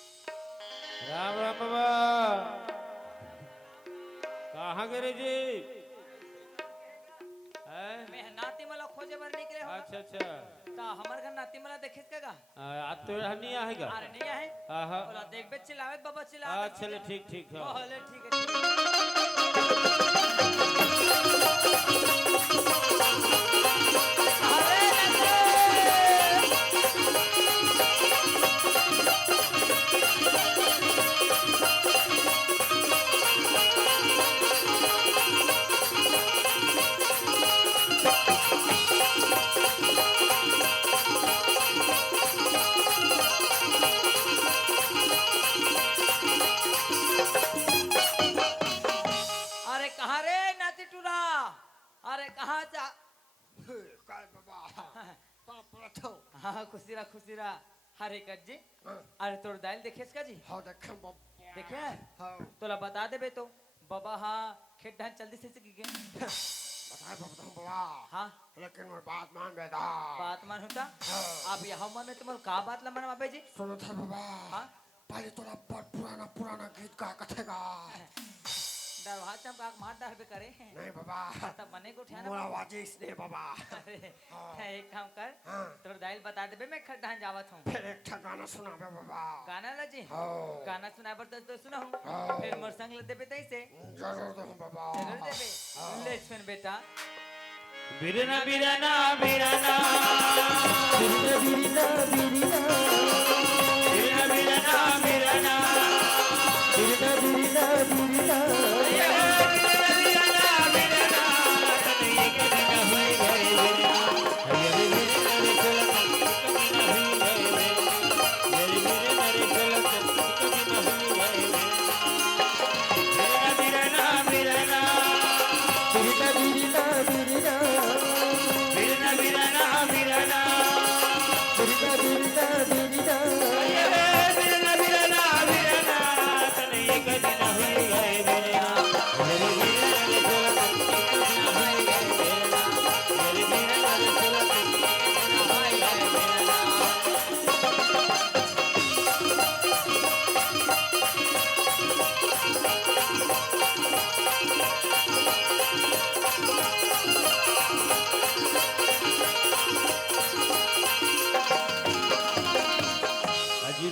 राम राम बाबा कहाँ गए जी मैं नाती मला खोजे बर निकले हो अच्छा अच्छा ता हमर घर नाती मला देखेत का आज तो नहीं आएगा अरे नहीं है हाँ हाँ बोला देख बे चिल्लावत बाबा चिल्ला चले ठीक ठीक हाँ बोले ठीक है ठीक है अरे अरे कहाँ रे नाती टूरा अरे कहाँ जा काय बाबा पापराथो हाँ खुशी रहा अरे कट जी अरे तोर दाल देखेस का जी हाँ देखे बाबा देखे हाँ तोला बता दे बे तो बाबा हाँ खेत धान जल्दी से सीख गए बताए बाबा हाँ लेकिन मैं बात मान बेटा बात मान होता अब यहाँ मन में तुम्हारे का बात ला मन बाबा जी सुनो था बाबा हाँ पहले थोड़ा बहुत पुराना गीत गा कथेगा दरवाजा चमका मार डाल पे करे नहीं बाबा तब मने को उठाना मोरा वाजी इसने बाबा अरे एक काम कर हाँ। तोर दाल बता दे बे मैं खड्डा जावत हूँ फिर एक ठा गाना सुना बे बाबा गाना ला जी हाँ। गाना सुना पर तो सुना हूँ हाँ। फिर मोर संग ले दे बे तई से जरूर दो बाबा जरूर दे बे ले सुन बेटा बिरना बिरना बिरना बिरना बिरना बिरना बिरना बिरना बिरना बिरना बिरना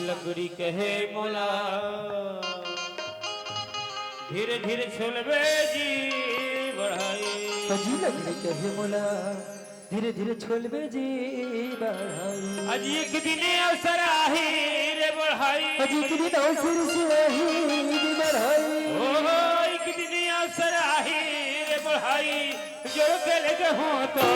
लकड़ी कहे मोला धीरे धीरे छोलबे जी बढ़ाई अजी लकड़ी कहे मोला धीरे धीरे छोलबे जी बढ़ाई अजी एक दिन अवसर आही रे बढ़ाई अजी एक दिन अवसर से आही रे बढ़ाई ओ एक दिन अवसर आही रे बढ़ाई जो गले के हो तो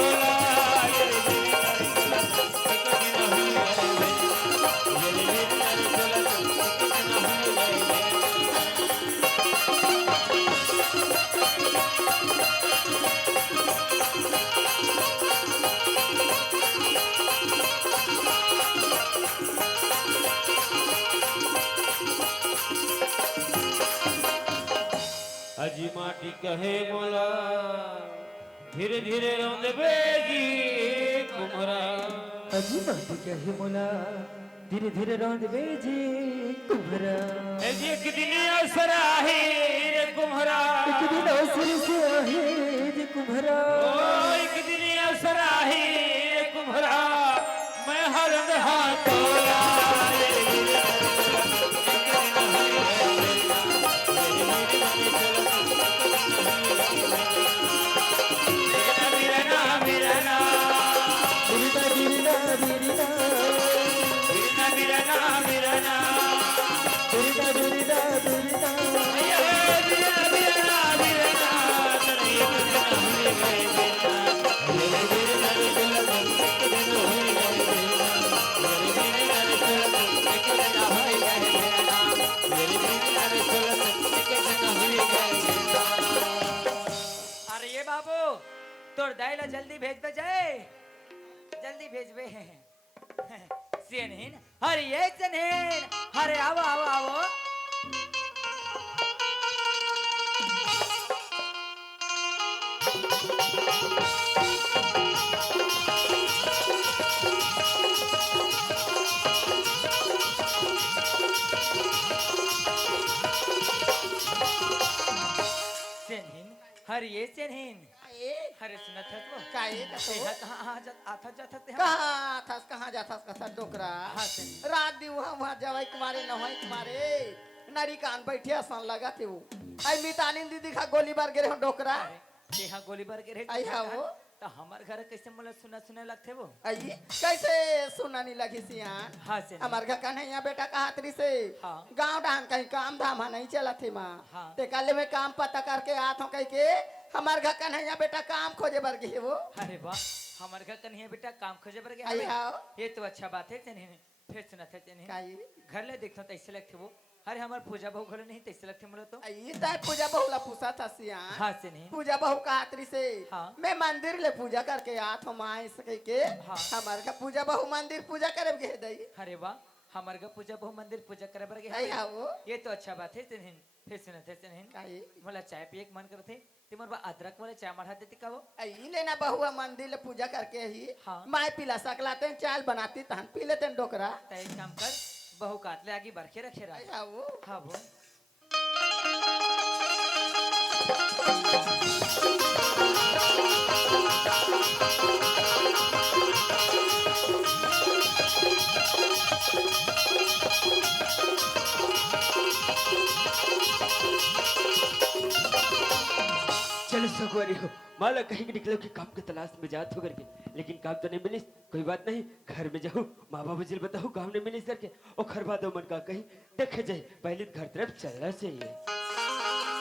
अजी माटी कहे मोला धीरे धीरे रोंदबे जी कुमरा अजी माटी कहे मोला धीरे धीरे रोंदबे जी कुम्हरा एक दिन अवसर आहे रे कुम्हरा एक दिन अवसर से आहे रे कुम्हरा ओ एक दिन अवसर आहे रे कुम्हरा मैं हरंग हाथोला अरे ये बाबू तोर दाइला जल्दी भेज बे जाए जल्दी भेज बे सेनहीन अरे ये सेनहीन अरे आओ आओ आओ सेनहीन हर ये सेनहीन ए हरे सुनत है तो काय तेहा कहाँ आता जाता ते कहाँ जाथस कसा डोकरा हाँ सेनहीन रात दी वहाँ जवाई कुमारे नवाई कुमारे नारी कान बैठे आसान लगा थे वो आई मितानी दीदी खा गोली बार गिरे हो डोकरा अरे तेहा गोली बार के आई हाँ वो तो हमार घर कैसे मोला सुना सुने लगते वो आई कैसे सुनानी लगी सियान हाँ सेनहीन हमार घर कन्हैया बेटा कहातरी से हाँ। गांव डान कहीं काम धाम नहीं चला थे माँ हाँ। ते काले में काम पता करके आत हो कहीं के हमार घर कन्हैया बेटा काम खोजे बर गए वो अरे वाह हमारे घर कन्हैया बेटा काम खोजे बर गया आई हवे। हाँ ये तो अच्छा बात है सेनहीन फिर सुना था सेनहीन काई घर ले देखता तो ऐसे लगते वो अरे हमार पूजा बहु घर नहीं तो ऐसे लगते मोला तो आई ताय पूजा बहुला पूछा था सियान हाँ सेनहीन पूजा बहु कहातरी से हाँ। मैं मंदिर ले पूजा करके आत हो माँ सके के हाँ। हमार का पूजा बहु मंदिर पूजा करे गए दई अरे वाह हमारे घर पूजा बहु मंदिर पूजा करे बर गया आई हवे। हाँ वो ये तो अच्छा बात है सेनहीन फिर सुना था सेनहीन काई मोला चाय पिए के मन करथे ते मोर बा अदरक वाला चाय मढ़ा देती का वो आई लेना बहुआ मंदिर ले पूजा करके ही हाँ। माँ पिला सकलाते चाल बनाती तहन पी लेते डोकरा तो एक काम कर बहु कातले आगे बरखे रखे आई रहा हाँ वो हाँ वो चलो सगवारी हो माला कहीं के निकलो कि काम के तलाश में जात हो करके लेकिन काम तो नहीं मिलिस कोई बात नहीं घर में जाओ माँ बाबू जी बताओ काम नहीं मिलिस करके और खरबा दो मन का कहीं देखे जाए पहले घर तरफ चलना चाहिए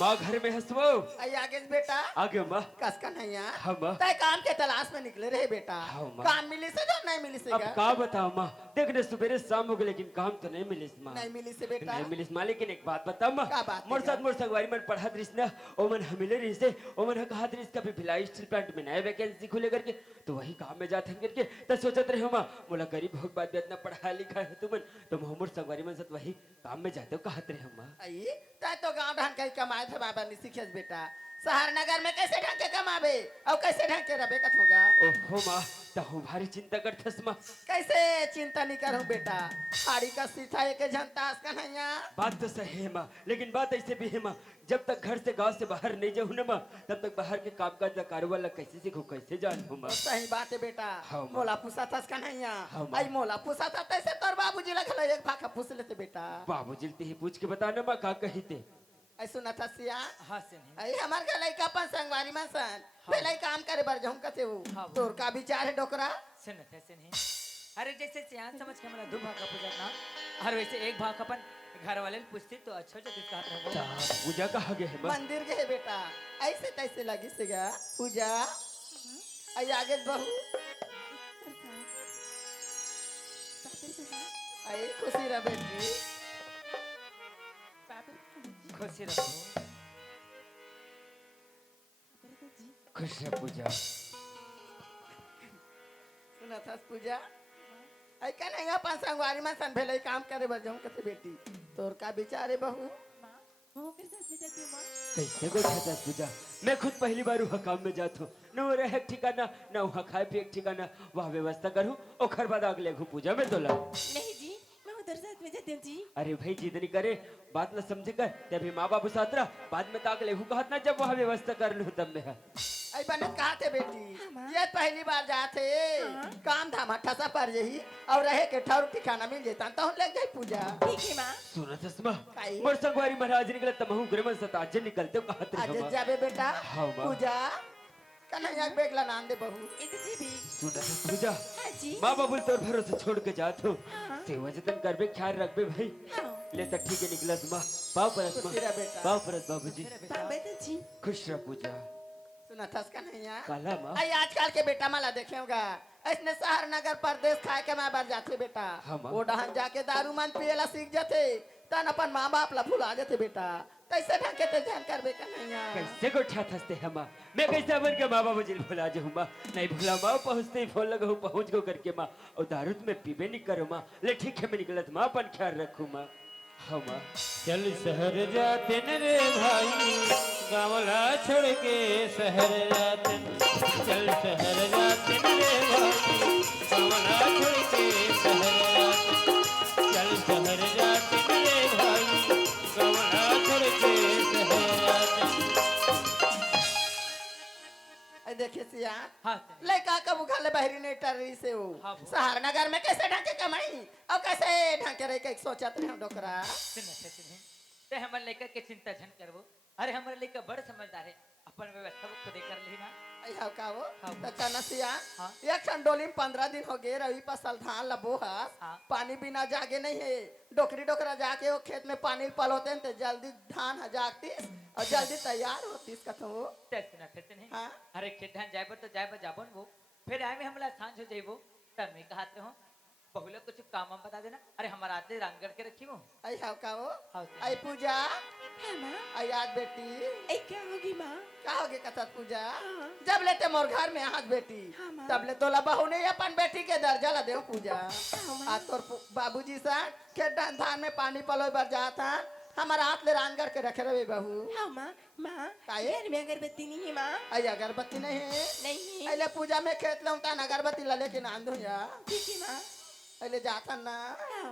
माँ घर में हंसवो आई आगे से बेटा आगे माँ कस का नहीं हाँ माँ तय काम के तलाश में निकले रहे बेटा हाँ, माँ। काम मिली से जो नहीं मिली से अब क्या? का बताओ माँ देखने सवेरे शाम हो गए लेकिन काम तो नहीं मिलिस माँ नहीं मिली से बेटा नहीं मिलिस माँ लेकिन एक बात बता माँ का बात मोर है साथ मोर संगवारी मन पढ़ा दृश्य ना ओ मन हमिले रही से ओ मन कहा दृश्य का भी भिलाई स्टील प्लांट में नया वैकेंसी खुले करके तो वही काम में जाते हैं करके तो सोचत रहे माँ मोला गरीब हो बात भी इतना पढ़ा लिखा है तुमन तो मोर संगवारी मन साथ वही काम में जाते हो कहत रहे माँ आई तय तो गांव ढंग के कमाए थे बाबा नहीं सीखे बेटा शहर नगर में कैसे ढंग के कमाबे और कैसे ढंग के रबे कत होगा ओहो माँ तो हम भारी चिंता करथस माँ कैसे चिंता नहीं करूं बेटा हाड़ी का सीथा एक जनता का नहीं बात तो सही है माँ लेकिन बात ऐसे भी है माँ जब तक घर से गांव से बाहर नहीं जाऊँ ना माँ तब तक बाहर के काम काज कारोबार ला कैसे सीखो कैसे जानू माँ सही बात है बेटा हाँ, माँ। मोला पूछा था का नहीं हाँ, माँ। आई मोला पूछा था तैसे तोर बाबूजी लगल एक फाका पूछ लेते बेटा बाबू जी ही पूछ के बताना माँ का कही थे आई सुना था सिया हाँ सेनहीन आई हमार का लइका अपन संगवारी में सन पहले ही काम करे बर जहूं कथे वो हाँ, तोर का विचार है डोकरा सुनत है सेनहीन अरे जैसे सियान समझ के मला दो भाग का पूजा ना हर वैसे एक भाग अपन घर वाले ने पूछती तो अच्छा जो किसका हाथ रहो पूजा कहा गया है माँ मंदिर गए बेटा ऐसे तैसे लगी से गा पूजा आई आगे बहू आई खुशी रह बेटी खुशी रहो खुश है पूजा सुना था पूजा आई का नहीं अपन संगवारी में सन भेले काम करे बर जहूं कथे बेटी तोर का विचार है बहू कैसे को छता पूजा मैं खुद पहली बार वहाँ काम में जाता हूँ न वो रहे ठिकाना न वहाँ खाए पिए के ठिकाना वहाँ व्यवस्था करूँ और खर बाद अगले घू पूजा में तोला नहीं जी मैं उधर साथ में जाती हूँ जी अरे भाई जिद नहीं करे बात न समझे कर तभी माँ बाबू साथ रहा बाद में ताक ले कहत ना जब वहाँ व्यवस्था कर लूँ तब में आई बने कहा थे बेटी माँ। ये पहली बार जाते काम धाम ठसा पर यही और रहे के ठौर ठिकाना मिल जेता तो लग गई पूजा ठीक है माँ सुना तस्मा काई? मोर संगवारी महाराज निकले तमहु ग्रमन सताजे निकलते हो कहत आज रहे हो जाबे बेटा हाँ, माँ। पूजा कन्हैया बेगला नाम दे बहू इधर जी भी सुना तस पूजा हाँ जी माँ बाबू तोर भरोसे छोड़ के जात हो हाँ। सेवा जतन करबे ख्याल रखबे भाई हाँ ले तक ठीक है निकलत माँ पाव परत खुशी रह बेटा। पाव परत बाबूजी बाबा तो जी खुश रह पूजा सुना था कन्हैया काला माँ आई आजकल के बेटा माला देखेगा ऐसने शहर नगर परदेश खाए के मैं बार जाते बेटा हाँ, माँ। वो डहन जाके दारू मान पिएला सीख जाते तन अपन माँ बाप ला भुला जाते बेटा कैसे ढके ते ध्यान करबे कन्हैया कैसे को ठा थसते है माँ मैं कैसे अबर के माँ बाबू जी भुला जो माँ नहीं भुला माँ पहुँचते ही फोन लगा पहुँच गो करके माँ और दारू तो मैं पीबे नहीं करूँ माँ ले ठीक है मैं निकलत माँ अपन ख्याल रखूँ माँ हाँ माँ चल शहर जाते न रे भाई गावला छोड़ के शहर जाते चल शहर जाते न रे भाई गावला छोड़ के शहर जाते चल शहर जाते न रे भाई गावला छोड़ के शहर जाते आई देखिए सिया हाँ लड़का कब उखाले बहरी नहीं टरी से वो हाँ, वो। शहर नगर में कैसे ढके कमाई और कैसे ढके रहे के सोचत रहे डोकरा सुन ते हमर लेकर के चिंता झन करबो अरे हमर लेकर बड़ समझदार है अपन व्यवस्था को खुदे कर ली ना आई हाव का वो हाँ। तो कनसिया हाँ। एक ठंडोली में 15 दिन हो गए रवि फसल धान लबो हस हाँ। पानी बिना जागे नहीं है डोकरी डोकरा जाके वो खेत में पानी पलोते हैं तो जल्दी धान जागतीस और जल्दी तैयार होतीस कथो ते सुना थे नहीं हाँ। अरे खेदान जाए तो जाए जाबन वो फिर आए में हमला सांझ हो जाइबो तब मैं कहते हो बहुला कुछ काम हम बता देना अरे हमारा आते रंगड़ के रखी वो आई हाव का वो हाँ। आई पूजा हाँ माँ आई आज बेटी ए क्या होगी माँ का होगे कथत पूजा हाँ। जब लेते मोर घर में आज बेटी हाँ, माँ। तब ले तोला बहू ने अपन बेटी के दर्जा ला देव पूजा हाँ, माँ। आज तोर बाबूजी सा खेत धान में पानी पलोय बर जाता हमारा हाथ ले रानगढ़ के रखे रहे बहू हाँ माँ माँ काहे? घर में अगरबत्ती नहीं है माँ आई अगरबत्ती नहीं है नहीं अले पूजा में खेत लऊं ता अगरबत्ती ला लेके नांद दो या ठीक है माँ अले जाता ना हाँ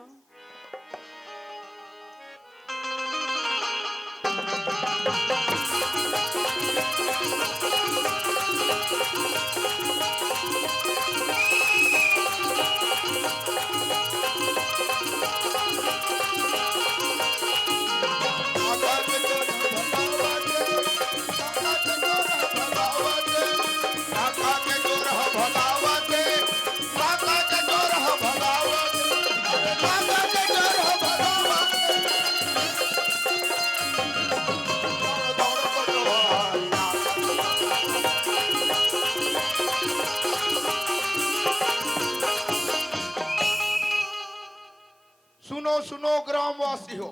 सुनो सुनो ग्रामवासी हो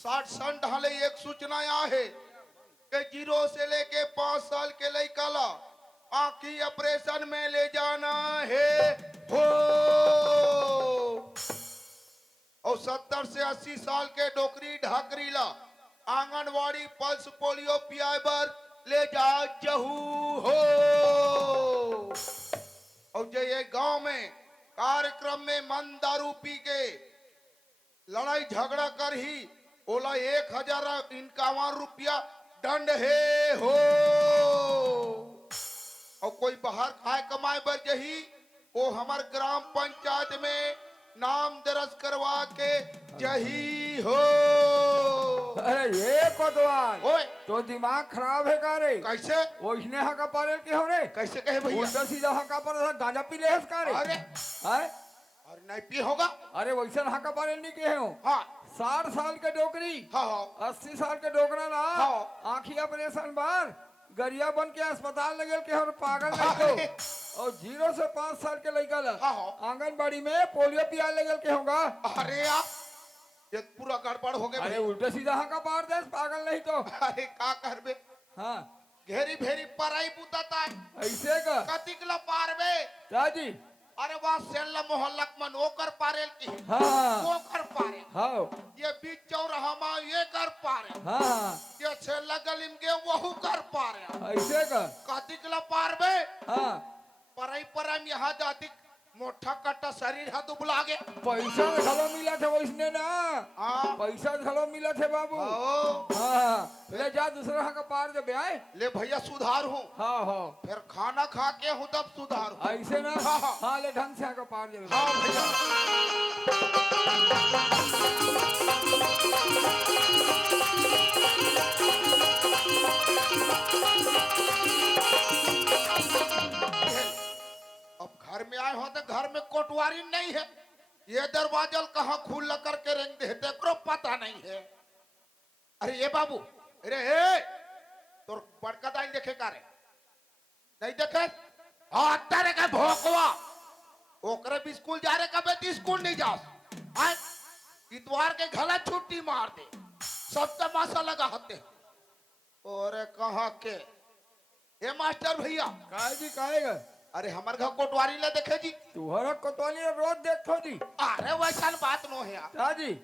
60 सन ढाले एक सूचना है कि 0 से लेके 5 साल के लड़का ला आँखी ऑपरेशन में ले जाना है हो और 70 से 80 साल के डोकरी ढाकरी ला आंगनवाड़ी पल्स पोलियो पियाबर ले जा जहू हो और जो ये गांव में कार्यक्रम में मन दारू पी के लड़ाई झगड़ा कर ही ओला 1051 दंड है हो और कोई बाहर खाए कमाए बर जही वो हमार ग्राम पंचायत में नाम दर्ज करवा के जही हो अरे ये कोतवाल ओए तो दिमाग खराब है का रे कैसे वो इसने हका पारे के हो रे कैसे कहे भैया उल्टा सीधा हका पारे गांजा पी ले का रे अरे हैं? अरे नहीं पी होगा अरे वैसा हका पारे नहीं के हो हाँ 60 साल के डोकरी हाँ हाँ 80 साल के डोकरा ना हाँ। आँखी ऑपरेशन बार गरिया बन के अस्पताल लगे के और पागल नहीं अरे। तो और 0 से 5 साल के लड़का ला हाँ, हाँ। आंगनबाड़ी में पोलियो पिया लगे के होगा अरे यार ये पूरा गड़बड़ हो गया अरे भाई। उल्टा सीधा हका पार दे पागल नहीं तो अरे का करबे हाँ घेरी भेरी पराई पुताता है ऐसे का कतिकला पारबे दादी अरे वहाँ सेल्ला मोहल्लक मन ओकर पारेल की हाँ वो कर पारे हाँ ये बीच चौराहा में ये कर पारे हाँ ये सेल्ला गलिम के वहू कर पारे ऐसे का कतिकला पारबे हाँ पराई पराई में यहाँ जाती मोटा कट्टा शरीर है दुबला गे पैसा घलो मिला थे वैसने ना हाँ पैसा घलो मिला थे बाबू आओ हाँ ले जा दूसरा का पार दे आए ले भैया सुधार हूँ हाँ हाँ फिर खाना खा के हूँ तब सुधार हूँ ऐसे ना हाँ, हाँ। हाँ ले ढंग से का पार दे हाँ भैया अब घर में आए हो तो घर में कोटवारी नहीं है ये दरवाजा कहाँ खुला करके रेंग देते करो पता नहीं है अरे ये बाबू अरे हे तो बड़का दाई देखे का रे नहीं देखे हाँ तेरे का भोकवा ओकरे भी स्कूल जा रहे का बेटी स्कूल नहीं जा आज इतवार के घला छुट्टी मार दे सब तमाशा लगा होते और कहाँ के ए मास्टर भैया काहे जी काहेगा अरे हमारे घर कोटवारी ले देखे जी तुहरा कोतवाली रोज देखो जी अरे वैसा बात नो है यार हाँ जी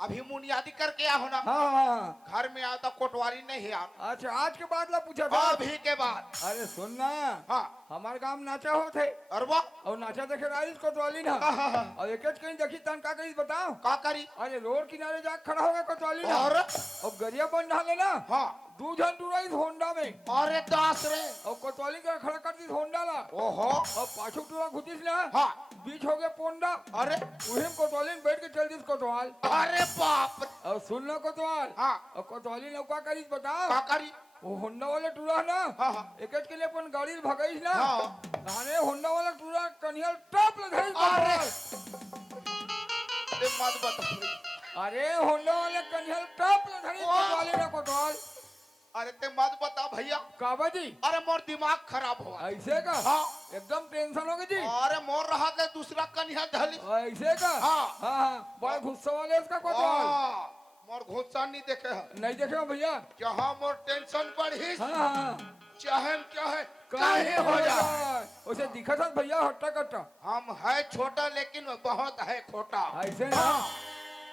अभी मुनियादी करके आ होना हाँ हाँ घर में आता कोटवारी नहीं है यार अच्छा आज के बाद ला पूछा था अभी के बाद अरे सुनना हाँ हमारे गांव नाचा हो थे और वो और नाचा देखे राइस कोतवाली ना हाँ। और एक कहीं देखी तन का कहीं बताओ का करी अरे रोड किनारे जाके खड़ा हो गया कोतवाली ना और और गरिया बन ढाले ना हाँ दू जन टूराई होंडा में अरे दास रे और कोतवाली का खड़ा कर दी होंडा ला ओहो और पाछू टूरा घुटिस ना हाँ बीच हो गया पोंडा अरे उहिम कोतवाली में बैठ के चल दी कोतवाल अरे बाप रे और सुन लो कोतवाल हाँ और कोतवाली नौका करी बताओ का करी वो होंडा वाला टूरा ना हाँ हाँ एक के लिए अपन गाड़ी भगाईस ना हाँ। हाने होंडा वाला टूरा कन्हैया टॉप लधाई अरे ये मत बता अरे होंडा वाले कन्हैया टॉप लधाई कोतवाली ना कोतवाल अरे ते मत बता भैया काबा जी अरे मोर दिमाग खराब हुआ ऐसे का हाँ एकदम टेंशन हो गई जी अरे मोर रहा के दूसरा कन्या धली ऐसे का हाँ। हाँ हाँ बड़ा गुस्सा वाले इसका कोतवाल हाँ, मोर घुस्सा नहीं देखे है नहीं देखे हो भैया जहाँ मोर टेंशन बढ़ी हाँ हाँ चाहे क्या है काहे काहे हो जा उसे दिखा था भैया हट्टा कट्टा हम है छोटा लेकिन बहुत है खोटा ऐसे ना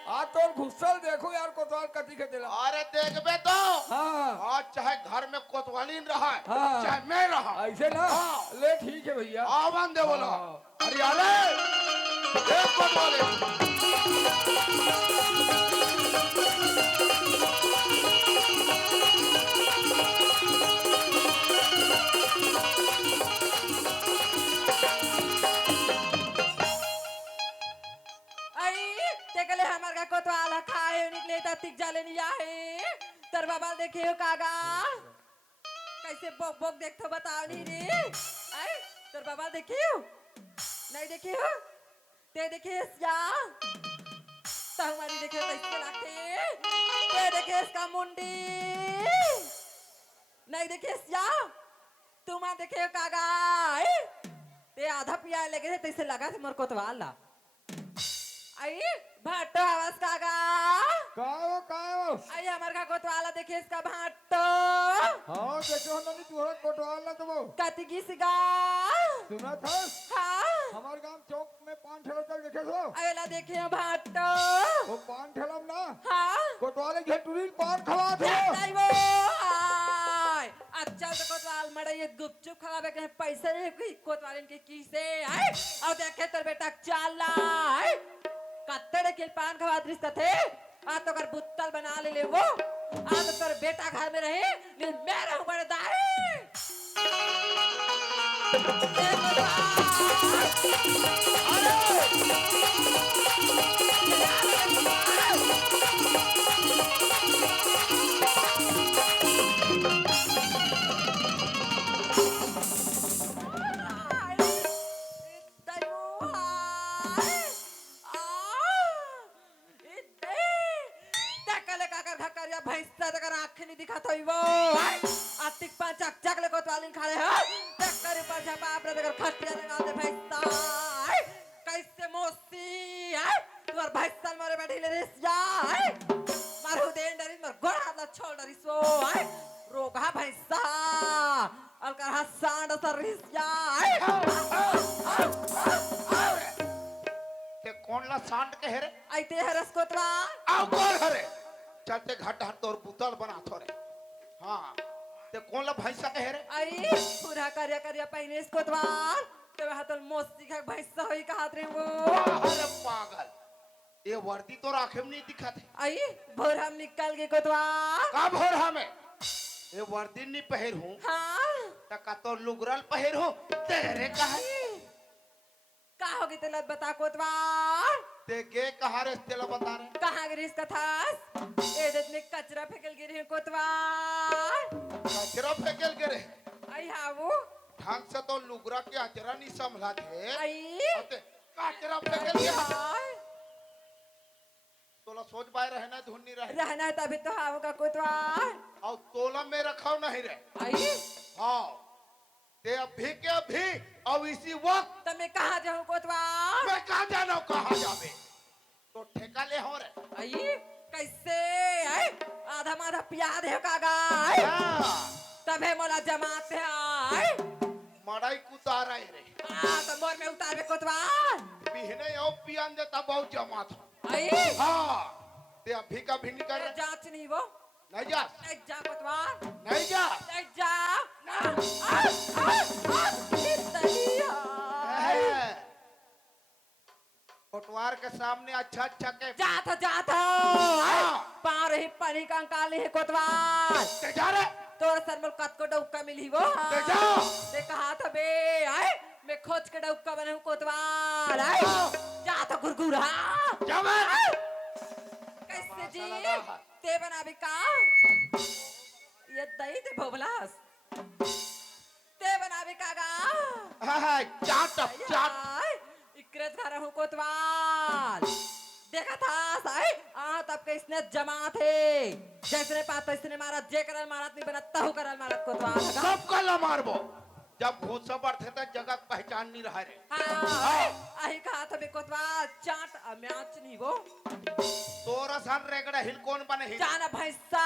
आज तो गुस्सा देखो यार कोतवाल कथी के दिला अरे देखबे तो हाँ आज चाहे घर में कोतवाली रहा है हाँ। चाहे मैं रहा ऐसे ना हाँ। ले ठीक है भैया आवन दे बोला हाँ। अरे अरे एक कोतवाली आई ते गले हमार का कोतवाल खाए निकले त तिक जाले नहीं आहे तर बाबा देखे हो कागा कैसे बोक बोक देखतो बताओ नहीं रे आई तर बाबा देखे हो नहीं देखे हो ते देखे या तो हमारी देखे तो इसके लागते ते देखे इसका मुंडी नहीं देखे या तुम देखे हो कागा आई ते आधा पिया लगे थे तैसे लगा थे मोर कोतवाल ला आई भाटो आवाज कागा काओ आई हमार का कोतवाला देखे इसका भाटो हाँ देखो ना नहीं तुहरा कोतवाल ना तो वो कति किसगा सुना था हाँ हमारे गांव चौक में पान ठेला चल देखे तो अगला देखे हो भाटो वो पान ठेला में ना हाँ कोतवाले घेटुरी पान खवा थे नहीं वो आई अच्छा तो कोतवाल मरे ये गुपचुप खवाबे के पैसे नहीं कोतवालन के किसे आई और देखे तर बेटा चाला आई कत्तड़े के पान खवा दृष्ट थे आ तो कर बुत्तल बना ले वो आ तो तेरे बेटा घर में रहे नहीं मैं रहूं बड़े दाई दिखात होई वो आतिक पांच चक ले कोतवालिन खाले ह टक्कर पर छपा आपरे देकर खटिया लगा दे भैंसा कैसे मोसी है तुर भैंसा मारे बैठी ले रिसिया है मारू देन डरी मर गोड़ हाथ ला छोड़ डरी सो है रोगा भैंसा अलकर हाथ सांड सर रिसिया है ते कौन ला सांड के हेरे आइते हरस कोतवा आओ कौन हरे चलते घाट हर तोर पुतल बना थोरे हाँ ते कौन ला भैंसा के हेरे आई पूरा करिया करिया पहने इसको द्वार तो हाथल मोस्ती का भैंसा होई कहात रे वो अरे पागल ये वर्दी तो आंखें में नहीं दिखा थे आई भोर हम निकल गए कोतवार का भोर हमें ये वर्दी नहीं पहर हूँ हाँ तका तो लुगरल पहर हूँ तेरे का है का होगी तेलत बता कोतवार ते गे कहाँ रे तेला बता रहे कहाँ गिरी इसका थास ए देख में कचरा फेंकल गिरी है कोतवार कचरा फेंकल गिरे आई हाँ वो ढंग से तो लुगरा के अचरा नहीं संभला थे आई अते कचरा फेंकल गिरे हाय तोला सोच पाए रहना धुन्नी रहे रहना तभी तो हाँ का कोतवार और तोला में रखाव नहीं रहे आई हाँ ते अभी के अभी और इसी वक्त तब मैं कहाँ जाऊँ कोतवार मैं कहाँ जाना कहाँ जावे तो ठेका ले हो रे आई कैसे आई माधा पिया दे कागा तबे मोला जमात है आय मड़ाई कुतार आई रे तो मोर में उतारे कोतवाल बिहने ओ पियान देता बहुत जमा था आई हाँ ते अभी का भी निकल रहा जांच नहीं वो नहीं जा नहीं जा कोतवाल नहीं जा नहीं जा कोटवार के सामने अच्छा अच्छा के जात पार ही पानी का काली है कोतवाल ते जा रे तोर सर में कत को डौका मिली वो ते जा ते कहा था बे आए मैं खोज के डौका बने हूँ कोतवाल आए जा तो गुरगुरा जा मैं कैसे जी माशाल्लाह लगा। ते बना भी का ये दही ते भोबलास ते बना भी कागा हाँ चाट इकरत खा रहा हूँ कोतवाल देखा था साई तब के इसने जमा थे जैसने पाता इसने मारा जे करल मारत नहीं बनता हूँ करल मारत कोतवाल सब कल मारबो जब भूत सब बढ़ते थे जगह पहचान नहीं रहा रे हाँ आही कहा था बे कोतवाल चाट म्याच नहीं वो तोरा सन रेगड़ा हिल कौन बने हिल जाना भैंसा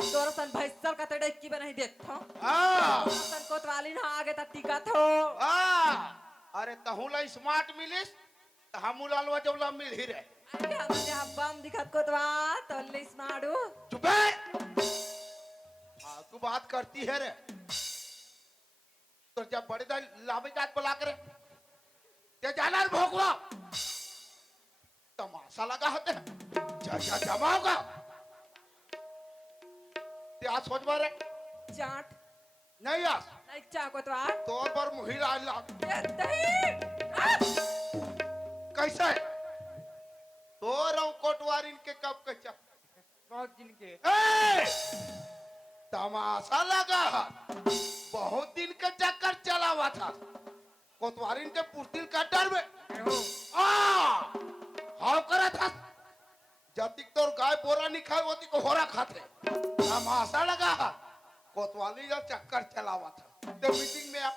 तोरा सन भैंसल का तड़े की बना ही देखता हाँ सन कोतवाली ना आगे तक टिका थो अरे तहुला स्मार्ट मिलिस हमूला लो जवला मिल ही रे अरे हमने बम दिखत कोतवाल तो लिस मारू चुप है हाँ तू बात करती है रे तो जब बड़े दाल लाभे जात बुला करे ते जाना रे भोगवा तमाशा लगा होते जा जमाओगा ते आज सोच बारे चाट नहीं आज नहीं चा कोतवाल तोर पर मुहिला लाग ये दही कैसे तो रहो कोटवारिन के कब कच्चा बहुत दिन के तमाशा लगा बहुत दिन का चक्कर चला हुआ था कोतवारिन के पुर्तिल का डर में हाव करा था जब तक तो गाय बोरा नहीं खाए होती को होरा खाते तमाशा लगा कोतवाली का चक्कर चला हुआ था तो मीटिंग में आप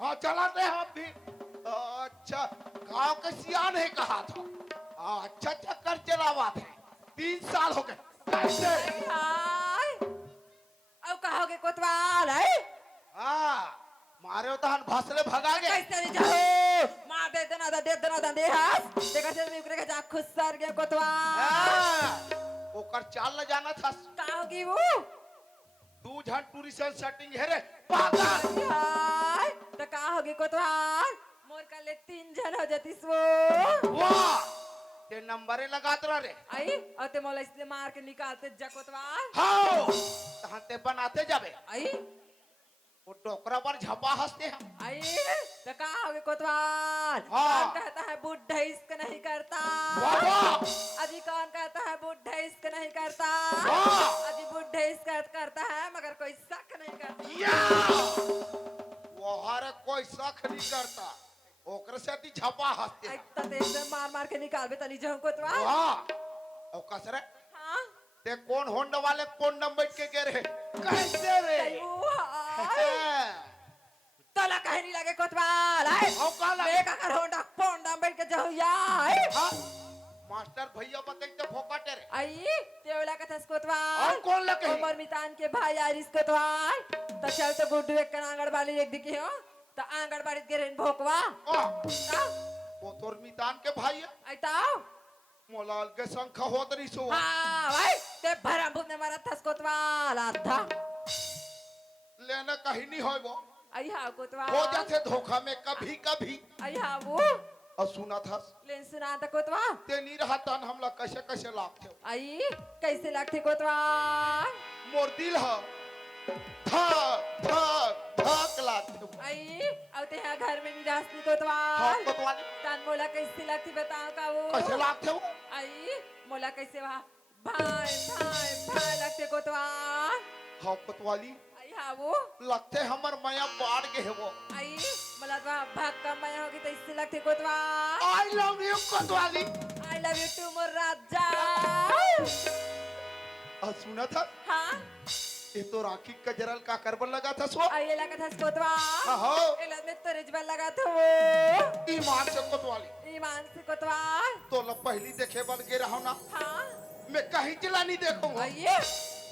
हाँ चलाते हैं आप भी अच्छा गांव के सियान है कहा था अच्छा चक्कर चला हुआ था 3 साल हो गए कैसे हाय अब कहोगे कोतवाल है हाँ मारे तो हम भसले भगा गए कैसे नहीं जाओ मार दे देना दे हाथ देखा से मिकरे का जा खुद सर गया कोतवाल ओकर चाल न जाना था कहोगी वो 2 झन टूरिस्ट सेटिंग है रे पागल हाय तो कहोगे कोतवाल मोर का ले 3 जन हो जातीस वो वाह ते नंबरे लगात रहा रे आई और ते मोला इसलिए मार के निकालते जा कोतवाल हाँ तहां ते बनाते जाबे आई वो टोकरा पर झपा हंसते हैं आई तो कहोगे कोतवाल हाँ। कौन कहता है बुढ़ा इसका नहीं करता वाह अजी कौन कहता है बुढ़ा इसका नहीं करता वाह। अजी बुढ़ा इसका करता है मगर कोई शक नहीं करता या वो हर कोई शक नहीं करता ओकर से ती झपा हंसते हैं ऐसा तेज से मार मार के निकाल बे तनी जहु कोतवाल वाह ओ कसरे हाँ ते कौन होंडा वाले कौन नंबर के गे रे कैसे रे तोला कहे नहीं लगे कोतवाल है औ काला मैं का कर होंडा पोंडा बैठ के जहु यार हाँ मास्टर भैया बताइते फोकाटे रे आई तेवला का थस कोतवाल और कौन लगे उमर मितान के भाई आरिस कोतवाल तो चल तो गुड्डू एक आंगड़ वाली एक दिखे हो तो आंगड़ बाड़ी गेरेन भोकवा वो तोर मितान के भाई है आई ताओ मोलाल के संख होत रही सो हाँ भाई ते भरा भूत ने मारा थस कोतवाल आधा लेना कहीं नहीं होय वो आई हाँ कोतवाल हो जाते धोखा में कभी कभी आई हाँ वो और सुना था लेन सुना था कोतवाल ते नहीं रहा तन हमला कैसे कैसे लाभ थे आई कैसे लगते कोतवाल मोर दिल है धक धक धक लाभ थे आई अब ते यहाँ घर में निराश नहीं हाँ कोतवाल कोतवाली तान मोला कैसे लगती बताओ का वो कैसे लाभ थे वो आई मोला कैसे वहाँ भाई भाई भाई लगते कोतवाल हाँ कोतवाली आई हाँ वो लगते हमर माया बाढ़ गए है वो आई मोला तो भाग का मैं होगी तो इससे लगते कोतवाल आई लव यू कोतवाली आई लव यू टू मोर राजा और सुना था हाँ ये तो राखी का जरल का करबन लगा था सो आई ये लगा था कोतवाल हाँ इलाज में तो रिजबल लगा था वो ईमान से कोतवाली ईमान से कोतवाल तो ल पहली देखे बन गे रहो ना हाँ मैं कहीं चिला नहीं देखूंगा आइए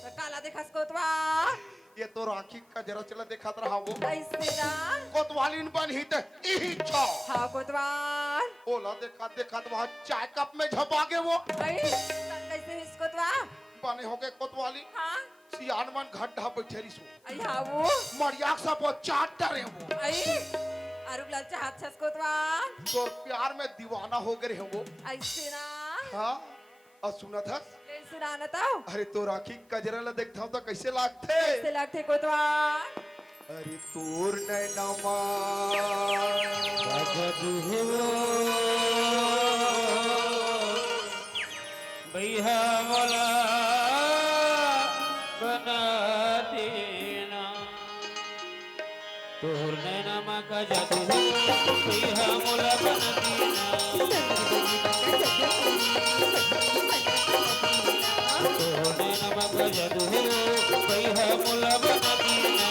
काला देखा कोतवाल ये तो राखी का जरा चला देखा रहा वो कैसे ना कोतवाली बन ही ते यही छो हाँ कोतवाल ओला देखा देखा तो वहाँ चाय कप में झपागे वो आई कैसे हिस कोतवाल बने हो गए कोतवाली हाँ सियान मन गड्ढा बैठे रिसो आई हाँ वो मरियाक सब वो चाट डरे वो आई अरुग लाल चाहत छस कोतवाल तो प्यार में दीवाना हो गए हैं वो ऐसे ना हाँ और सुना था कैसे ना ना ताऊ अरे तो राखी कजरा ला देखता हूँ तो कैसे लागते कैसे लगते कोतवाल अरे तोर नैनमा भैया वाला बना देना तोर नैनमा का जादू भैया मोला बना देना तोर नैनमा का जादू भैया मोला बना देना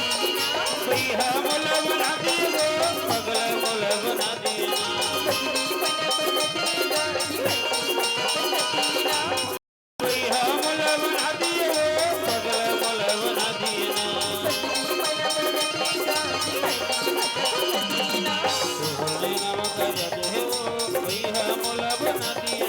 भैया मोला बना दिए पगला मोला बना दिए भैया मोला बना दिए पगला मोला बना दिए तोहरे नाम का जादू है वो भैया मोला बना दिए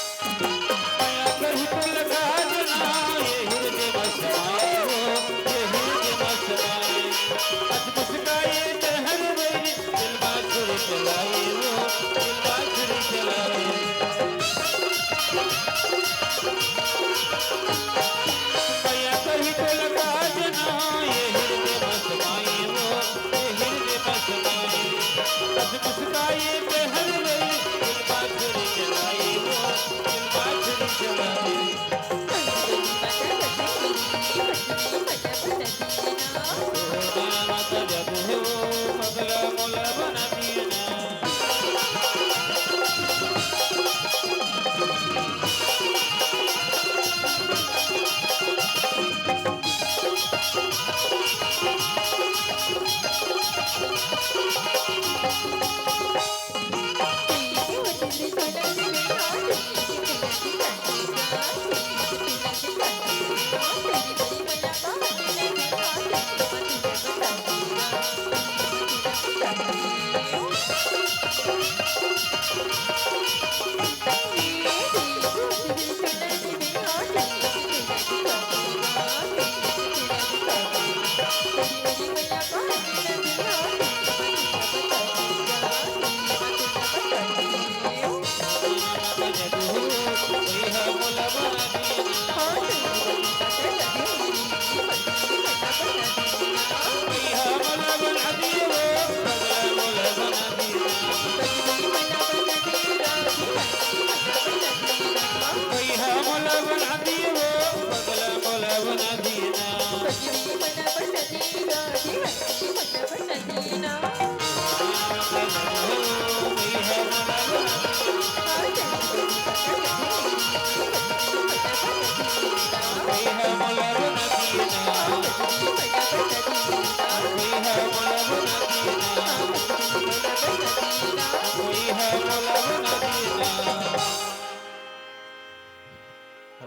माया कहीं तो लगा देना ये हृदय बसवाए हो ये हृदय बसवाए आज मुस्काए जहर मेरी दिल बांसुरी चलाए हो दिल बांसुरी चलाए माया कहीं तो लगा देना ये हृदय बसवाए हो ये हृदय बसवाए आज मुस्काए जहर मेरी दिल बांसुरी चलाए हो दिल बांसुरी चलाए माता जब हो पगला मोला बना दिए ना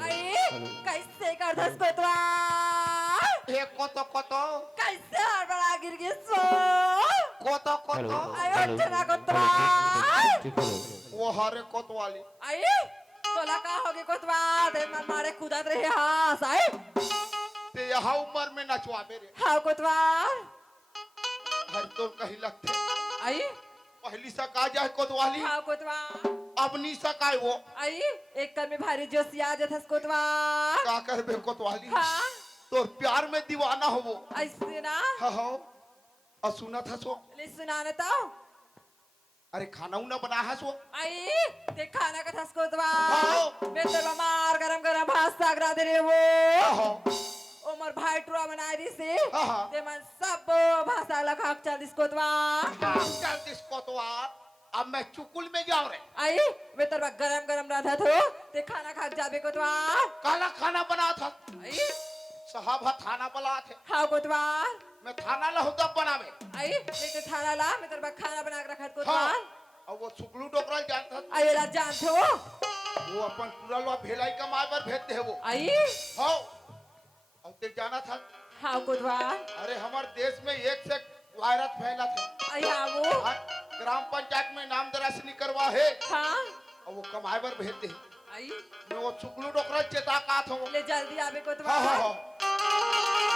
कैसे कर दस कोतवाल एक कोतो कैसे हड़बड़ा गिर गई सो कोतो आयो जना कोतवाल वो हरे कोतवाली आई तोला का होगे कोतवाल दे मन मारे कूदत रहे हाँ साई ते यहाँ उम्र में नचवाबे रे हाँ कोतवाल हर तो कहीं लगते आई पहली सा का जाए कोतवाली हाँ कोतवाल अब नी सकाय वो आई एक कर में भारी जोशिया जथस कोतवाल का करबे कोतवाली हाँ तो प्यार में दीवाना हो वो ऐसे ना हाँ हाँ और सुना था सो ले सुनाने तो अरे खाना उना बना है सो आई ते खाना का थस हाँ। कोतवाल मैं तो मार गरम गरम भात सागरा दे रे वो हाँ उमर भाई टुरा बनाई दी से हाँ। ते मन सब भात साला खाक चल इसको तो चल दिस कोतवाल अब मैं चुकुल में जाऊं रे आई मैं तेरा गरम गरम राधा थो ते खाना खाक जाबे को तो काला खाना बना था आई साहब थाना बला थे हाउ को तो मैं थाना लहुदा बनावे आई लेके थाना ला मैं तेरा खाना बना के रखत को हाँ और वो सुगलू डोकरा जानता आई रात जान थो वो अपन पूरा लो भेलाई कमाए पर भेजते है वो आई हाँ और ते जाना था हाउ को तो अरे हमारे देश में एक से वायरस फैला था आई हाउ हाँ, ग्राम पंचायत में नाम दरासनी करवा है हां और वो कमाए पर भेजते हैं आई मैं वो सुगलू डोकरा चेता का था वो ले जल्दी आबे को तो हाँ हाँ हाँ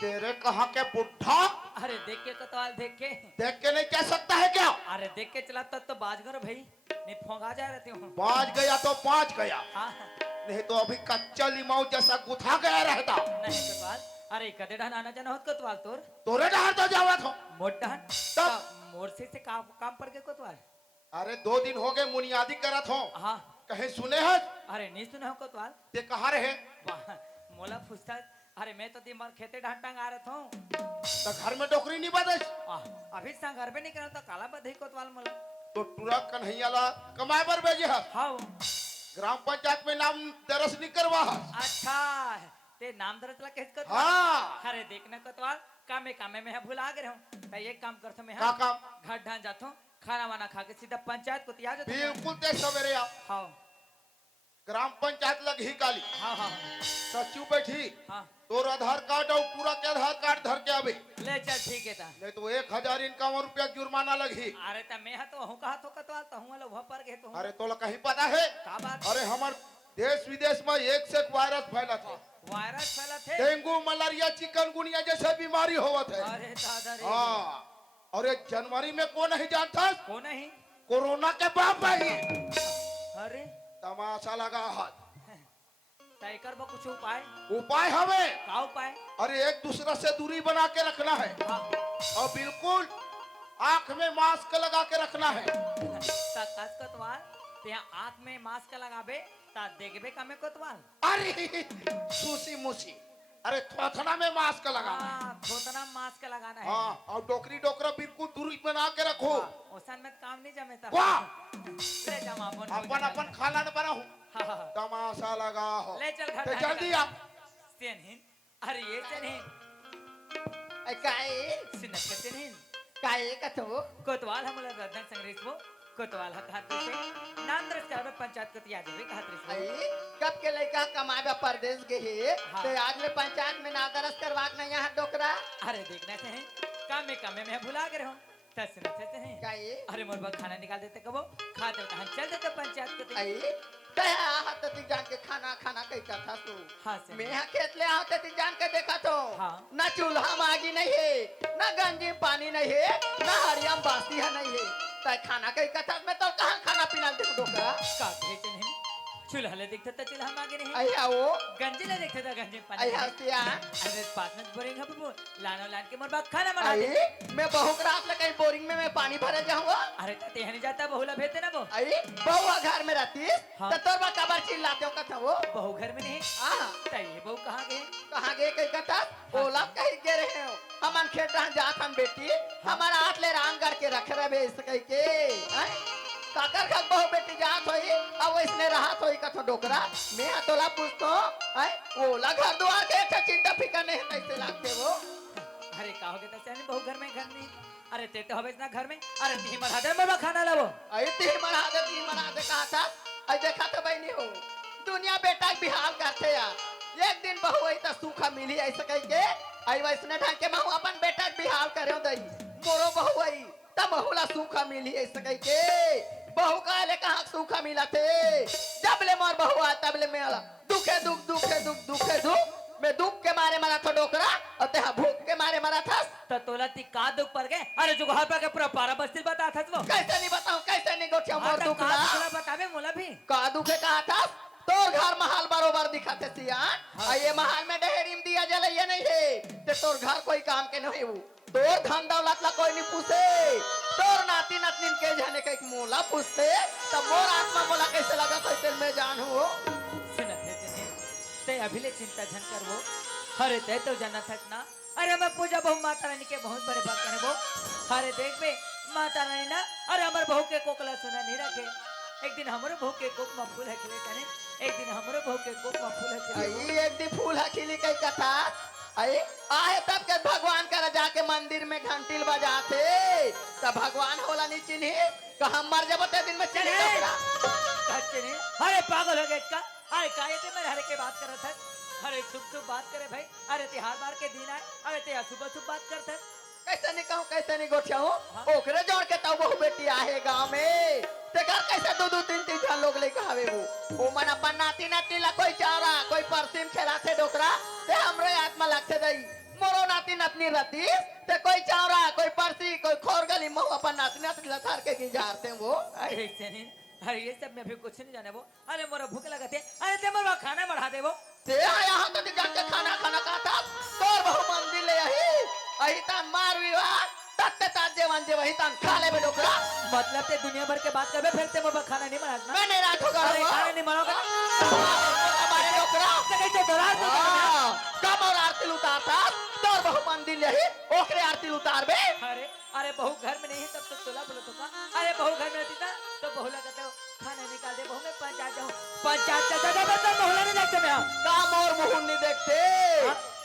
तेरे कहाँ के बुढ़ा अरे देख के कोतवाल देख के देख के नहीं कह सकता है क्या अरे देख के चला तब तो बाज करो भाई नहीं फोंगा जा रहते हो पाँच गया तो पाँच गया हाँ नहीं तो अभी कच्चा लिमाऊ जैसा गुथा गया रहता नहीं कोतवाल अरे कदे ढान आना जाना होत कोतवाल तोर तोरे डहार तो जावा था मोट ढान तब मोरसे से काम पड़ गए कोतवाल अरे 2 दिन हो गए मुनियादी करत हो हाँ कहीं सुने है अरे नहीं सुना हो कोतवाल ते कहाँ रहे वाह, मोला पूछता अरे मैं तो दिन भर खेते ढान टांग आ रहा हूँ तो घर में डोकरी नहीं बदस अभी से घर पे नहीं करा तो काला बधे कोतवाल मला तो टूरा कन्हैया ला कमाए पर भेजे है हाँ ग्राम पंचायत में नाम दरस नहीं करवा है अच्छा ते नाम दरत ला कहत कोतवाल हाँ अरे देखना कोतवाल कामे में है भुला गए हूँ तो एक काम करता मैं का काम घर ढान जाता हूँ खाना वाना खा के सीधा पंचायत को तैयार जाता हूँ। बिल्कुल ते सवेरे आप हाँ ग्राम पंचायत लग ही काली हाँ हाँ सचिव बैठी हाँ तोर आधार कार्ड और पूरा के आधार कार्ड धर के आवे ले चल ठीक है ता नहीं तो 1051 रुपया जुर्माना लगी अरे ता मैं हा तो हूँ कहा तो कोतवाल तो हूँ वाला वहाँ पर गए तो हूँ अरे तो कहीं पता है का बात अरे हमार देश विदेश में एक से एक वायरस फैला था वायरस फैला थे डेंगू मलेरिया चिकनगुनिया जैसे बीमारी हुआ था अरे दादा रे हाँ और एक जनवरी में कौन नहीं जानता कौन नहीं कोरोना के बाप ही अरे तमाशा लगा हाथ तय कर बो कुछ उपाय उपाय हमें का उपाय अरे एक दूसरे से दूरी बना के रखना है हाँ और बिल्कुल आंख में मास्क लगा के रखना है ता कस कोतवाल ते यहाँ आँख में मास्क लगाबे ता देखबे का में कोतवाल अरे सुसी मुसी अरे थोथना में मास्क लगाना है हाँ थोतना मास्क लगाना है हाँ और डोकरी डोकरा बिल्कुल दूरी बना के रखो ओसन में काम नहीं जमे ता वाह ले जा अपन अपन खाना न बनाओ हाँ हाँ तमाशा लगा हो ले चल घर तो जल्दी आप सेनहिन अरे ये सेनहिन काय सिनक सेनहिन काय कथो कोतवाल हमला रदन संग्रेस वो कोतवाल हक हाथ से नाम दर्ज करबे पंचायत को तिया देबे का हाथ आई से कब के लड़का कमाए परदेश गए हाँ। तो आज में पंचायत में ना दरस करवाक नहीं यहाँ डोकरा अरे देखना से है काम में भुला गए हूं तस से है काय अरे मोर बाप खाना निकाल देते कबो खाते तो हम चल देते पंचायत को तिया। आई कहा हाथ ती जान के खाना खाना कई कथा तू हाँ से मैं यहाँ खेत ले आओ ती जान के देखा तो हाँ। ना चूल्हा मागी नहीं है ना गंजी में पानी नहीं है ना हरियम बासी है नहीं है तो खाना कई कथा में तो कहाँ खाना पीना दे डोकरा का भेजन है चूल्हा ले देखते तो चूल्हा मांगे नहीं आई आओ गंजी ले देखते तो गंजी में पानी आई नहीं। हस्तिया अरे पास में बोरिंग है बबू लानो लान के मोर बाप खाना बना आई दे मैं बहु रात में कहीं बोरिंग में मैं पानी भरे जाऊंगा अरे तते हनी जाता बहुला भेजते ना वो आई बहुआ घर में रहती हाँ। तो तोर बा कबर चिल्लाते हो कथा वो बहू घर में नहीं आ तय बहू कहाँ गए कहाँ गए कहीं कथा ओला कहीं गे रहे हो हमन खेत रह जात हम बेटी हमारा हाथ ले राम कर के रख रहे बे इस कहीं के हैं? काकर का बहु बेटी जात होई अब इसने रहा होई कथो डोकरा मैं तोला पूछतो है ओला घर दुआर के अच्छा चिंता फिकर नहीं कैसे लागते वो अरे का हो गया तसे बहू घर नहीं अरे ते तो हवेस ना घर में अरे ती मर हादर बाबा खाना लावो आई ती मरा दे कहा था आई देखा तो भाई नहीं हो दुनिया बेटा के बिहार करते यार एक दिन बहु आई तो सूखा मिली ऐसे कह के आई वैसने ढंग के महू अपन बेटा के बिहार करे दई मोरो बहु आई तब बहुला सूखा मिली ऐसे कह के बहु का ले कहाँ सूखा मिला थे जब ले मोर बहु आ तब ले मेरा दुखे दुख दुखे दुख दुखे दुख मैं दुख के मारे मरा था डोकरा और तेहा भूख के मारे मरा था। तो तोला ती का दुख पर गए अरे जो घर पर के पूरा पारा बस्ती बता था वो कैसे नहीं बताऊं, कैसे नहीं गोठिया मोर का दुख ना। दुखला बतावे मोला भी का दुखे कहा था तोर घर महल बरोबर दिखाते सियान और ये महल में डहेरीम दिया जलैया नहीं है ते तोर घर कोई काम के नहीं वो तोर धन दौलत ला कोई नहीं पूछे तोर नाती नातनीन के जाने के मोला पूछते तब मोर आत्मा मोला कैसे लगा कैसे मैं जानू हो। सुनत है जने ते अभी ले चिंता झन कर वो अरे ते तो जाना था ना अरे मैं पूजा बहु माता रानी के बहुत बड़े भक्त हैं वो अरे देख बे माता रानी ना अरे हमारे बहू के कोकला सुना नहीं रखे एक दिन हमारे बहू के कोक में फूल खिले तने एक दिन हमारे बहू के कोक में फूल खिले आई एक दिन फूल हकीली कई कथा आई आहे तब के भगवान कर जाके मंदिर में घंटिल बजाते तब भगवान होला नहीं चिन्ही का हम मर जब ते दिन में चिन्ही कहते नहीं अरे पागल हो गए इसका अरे काहे ते मैं हरे के बात करत है अरे शुभ बात करे भाई अरे तिहार बार के दिन आए अरे ते शुभ बात करते है कैसे नहीं कहूँ कैसे नहीं गोठिया हूँ ओकरे जोड़ के तब बहु बेटी आहे गांव में ते घर कैसे दो दो तीन तीन जन लोग लेके आवे वो मन अपन नाती नाती ला कोई चारा कोई परसिम खेलाते डोकरा ते हमरे आत्मा लगते दई मोरो नाती नातनी रहती ते कोई चारा कोई परसी कोई खोर गली मो अपन नाती नाती ला थार के गुजारते वो। अरे सनी अरे ये सब में भी कुछ नहीं जाने वो अरे मोरा भूख लगते अरे ते मोरा खाना बढ़ा दे वो ते यहाँ तो जाके खाना खाना खाता तोर बहु मंदिर ले यही अही तान मार विवाह तत्ते ताजे वांजे वही तान खा ले बे डोकरा मतलब ते दुनिया भर के बात करबे फिर ते मोरा खाना नहीं बनाना मैं नहीं राखूंगा अरे खाना नहीं बनाओगे हमारे डोकरा ते कैसे दोरा कब और आरती उतारता तोर बहु मंदिर यही ओकरे आरती उतार बे। अरे अरे बहू घर में नहीं तब तो तोला बोलो तो का अरे बहू घर में रहती था तो बहू लगता है खाना निकाल दे बहू मैं पंचायत जाऊं पंचायत का जगह तो बहू नहीं देखते मैं का मोर मुंह नहीं देखते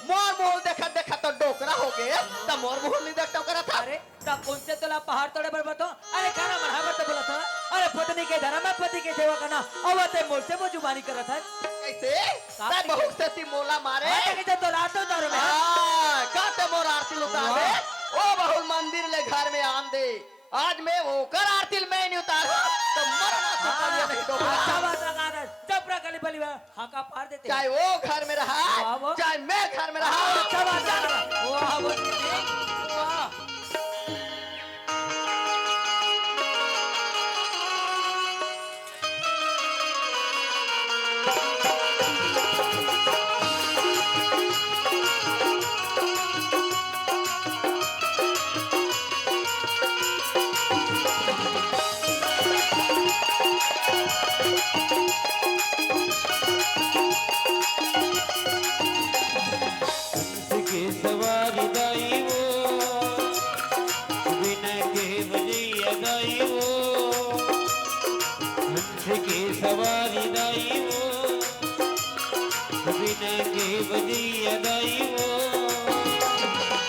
मोर मुंह देखा देखा तो डोकरा हो गए तब मोर मुंह नहीं देखता करा था। अरे तब कौन से तोला पहाड़ तोड़े पर बतो अरे खाना बढ़ावा तो बोला था अरे पत्नी के धर्म में पति के सेवा करना और ते मोर से वो जुबानी कर रहा था कैसे ते बहु से ती मोला मारे कैसे तो रात तो दर में काते मोर आरती उतार दे ओ बहु मंदिर ले घर में आन दे आज मैं वो कर आरती में नहीं उतार तो मरना तो कभी नहीं डोकरा अच्छा बात लगा दे चपरा गली बली हाँ का पार देते चाहे वो घर में रहा चाहे मैं घर में रहा अच्छा बात लगा वाह वाह के सवारी दाई वो बिना के बजैया दाई वो हंस के सवारी दाई वो बिना के बजैया दाई वो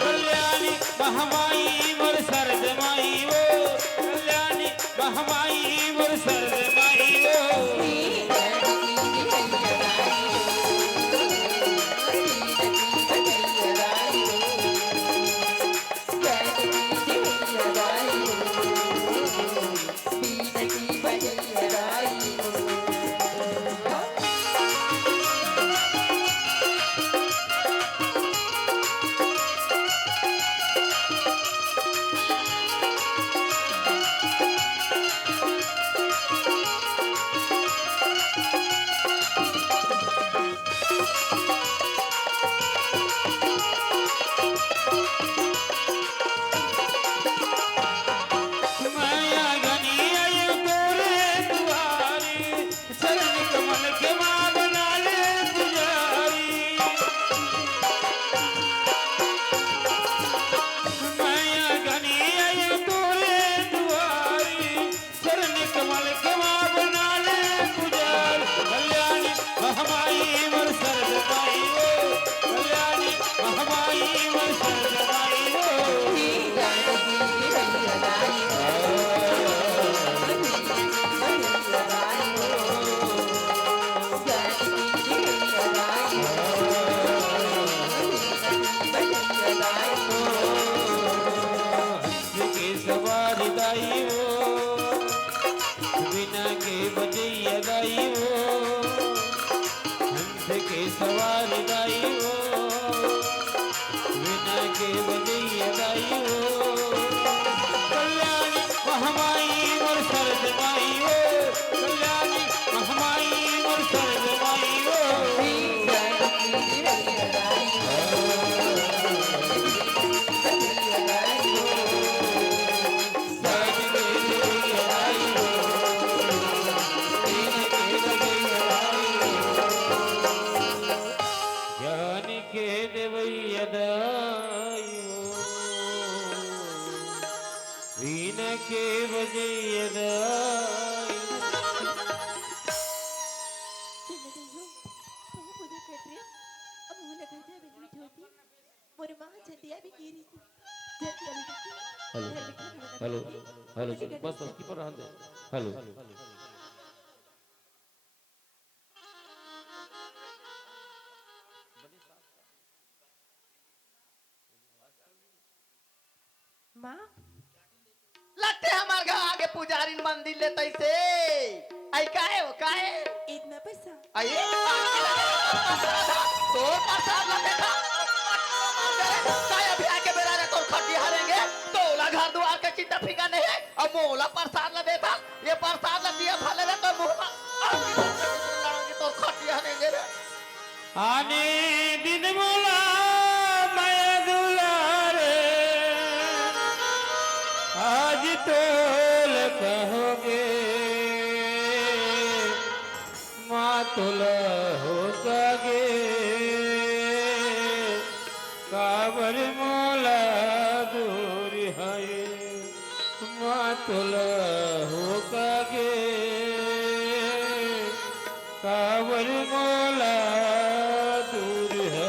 कल्याणी महमाई मोर सरद माई वो कल्याणी महमाई मोर सरद माई वो सवारी दाई वो के बजैया दाई हो कल्याणी महमाई मोर सरद माई हो कल्याणी महमाई मोर सरद माई हो ज्ञान के देवैया दाई हो वीण के बजैया दाई हेलो हेलो हेलो बस बस की पर रहन दे हेलो माँ लगते हमार घर आगे पुजारी मंदिर ले तैसे आई काहे हो काहे इतना पैसा आइए तो प्रसाद लगे था काय अभी आके बेरा रे तोर खटी हारेंगे तोला घर द्वार के चिंता फिका नहीं है अब मोला प्रसाद लगे था ये प्रसाद लग दिया भले रे तो मुंह लड़ोगी तोर खटी हारेंगे रे आने दिन मोला मैं दुलारे आज तोल कहोगे माँ तोला होगे काबर मोला दूर है माँ तोला होगे काबर मोला दूर है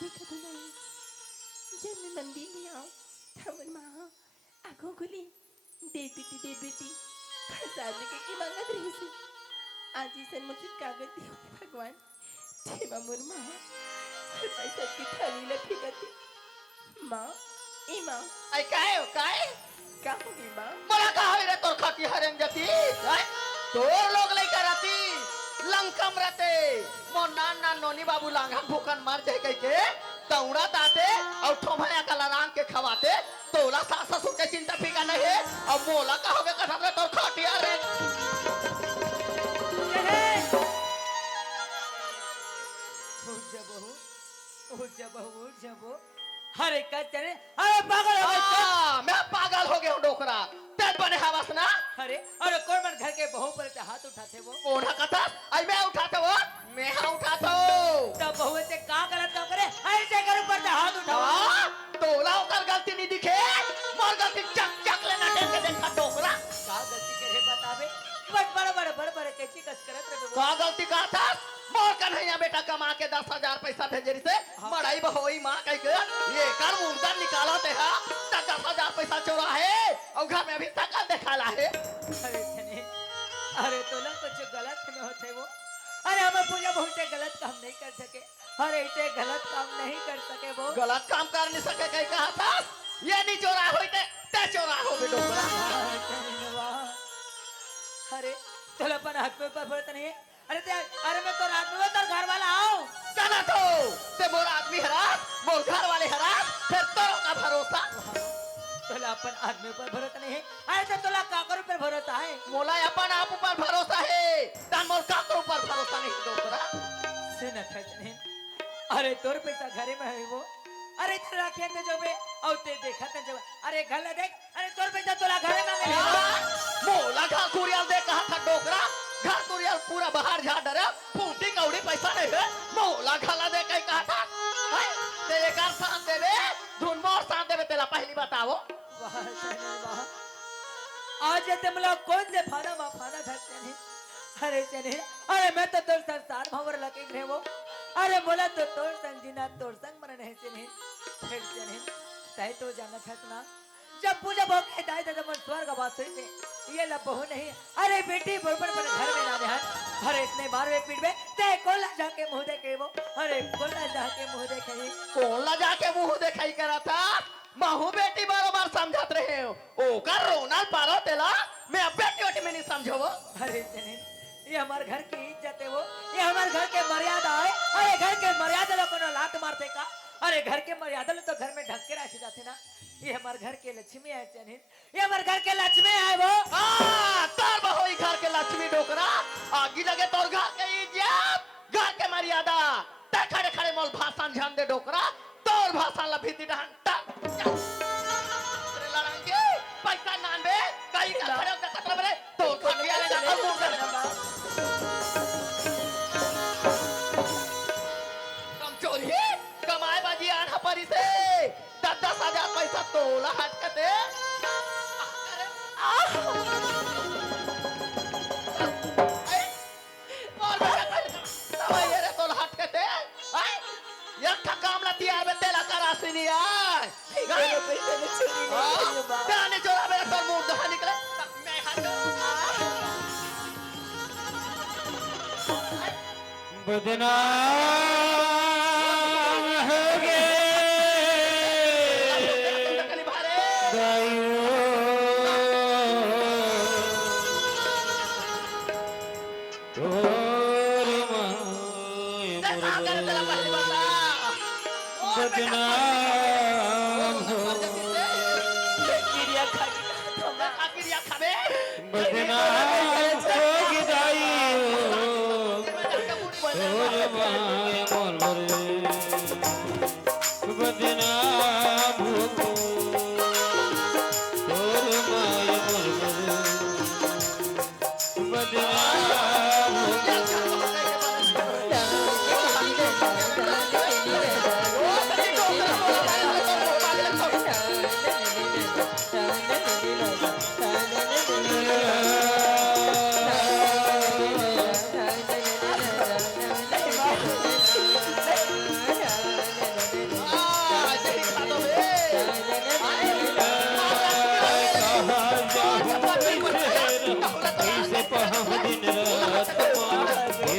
देखा तो नहीं जब मैं मंदिर में आऊँ तब माँ आँखों खुली दे बेटी प्रसाद लेके की मांगत रही थी आज ही सन मुझे कागज दियो भगवान ठेवा मोर माँ हर पैसा की थाली लखी गती माँ ई माँ आई काहे हो काहे का होगी माँ मोला कहा रे तोर खटी हारेंगे जती तोर लोग लइका रहती लंकम रहते मोर नाना नोनी बाबू लांघा भूखन मर जाए कह के दौड़ा दाते और ठोभया कला राम के खवाते तोला सास ससुर के चिंता फिका नहीं है अब मोला कहोगे कठम रे तोर खटिया रे उठ जा बहू अरे क्या चले अरे पागल हो गए क्या? मैं पागल हो गया हूँ डोकरा तेज बने हवस ना अरे अरे कौन मन घर के बहू पर ते हाथ उठाते वो ओढ़ा कथा आई मैं उठाता वो मैं हाँ उठाता तब बहू से का गलत काम करे ऐसे कर ऊपर से हाथ उठाओ तोला ओकर गलती नहीं दिखे मोर गलती चक चक लेना टेक के देखा डोकरा का गलती करे बतावे बड़ बड़े कैसी कस करत रे का गलती का था मोर कन्हैया बेटा कमा के 10,000 पैसा भेजे से मड़ाई बहोई माँ कह के ये कर मुर्दा निकाला ते हा 10,000 पैसा चोरा है और घर में अभी तक दिखाला है अरे छने अरे तोला कुछ गलत न होते वो अरे हम पूजा बहुत से गलत काम नहीं कर सके अरे इसे गलत काम नहीं कर सके वो गलत काम कर नहीं सके कहीं कहा था ये नहीं चोरा होते ते चोरा हो बे डोकरा अरे तोला अपन हाथ में पर नहीं है अरे मैं तो रात में तो घर वाला आओ चला तो ते मोर आदमी हरा मोर घर वाले हरा फिर तोरो का भरोसा तोला अपन आदमी पर भरोसा नहीं है अरे तो तोला काकर पर भरोसा है मोला अपन आप ऊपर भरोसा है तन मोर काकर ऊपर भरोसा नहीं डोकरा से न खचने अरे तोर पैसा घरे में है वो अरे तेरा राखिया ने जो बे और ते देखा न जो अरे घर ले देख अरे तोर पैसा तोला घरे मांगे मोला घर कुरियल दे कहा था डोकरा घर कुरियल पूरा बाहर झाड़ डरे फूटी कौड़ी पैसा नहीं है मोला घला दे कहीं कहा था ते एक आर साथ देवे धुन मोर साथ देवे तेला पहली बताओ वाह सनी वाह आज तुम लोग कौन से फाना माफाना धरते नहीं अरे चने अरे मैं तो तोर संसार भंवर लगे रहे वो अरे बोला तो तोर संग जीना तोर संग मरना है चने फिर चने तय तो जाना थकना जब पूजा भोग के दाई दादा मन स्वर्ग बात हुई थी ये लब बहू नहीं अरे बेटी बरोबर पर घर में ना ध्यान अरे इतने बार वे पीठ में ते कोला जाके मुंह देखे वो अरे कोला जाके मुंह देखे कौन ला जाके मुंह दिखाई करा था महू बेटी बरोबर समझत रहे हो ओ कर रोना पारो तेला मैं अब बेटी ओटी में नहीं समझो अरे चने ये हमारे घर की इज्जत है वो, ये हमारे घर के मर्यादा है। अरे घर के मर्यादा लोग को लात मारते का, अरे घर के मर्यादा लोग तो घर में ढक के रखे जाते ना। ये हमारे घर के लक्ष्मी है चनित, ये हमारे घर के लक्ष्मी है वो। तार बहोई घर के लक्ष्मी डोकरा आगी लगे तोर घर के इज्जत घर के मर्यादा ते खड़े खड़े मोल भाषण ध्यान दे डोकरा तोर भाषण ला भीती डंटा लड़ांगे पैसा नान बे कहीं का खड़े होकर खतरा बरे तो खटिया ले जा मुंह कर कम चोरी कमाए बाजी आना परी से 10,000 पैसा तोला हट के दे बदनाम हो गए गायों और माय बदनाम हो बदनाम हो गायों और माय मोर बदनाम हो और माय मोर बदनाम हो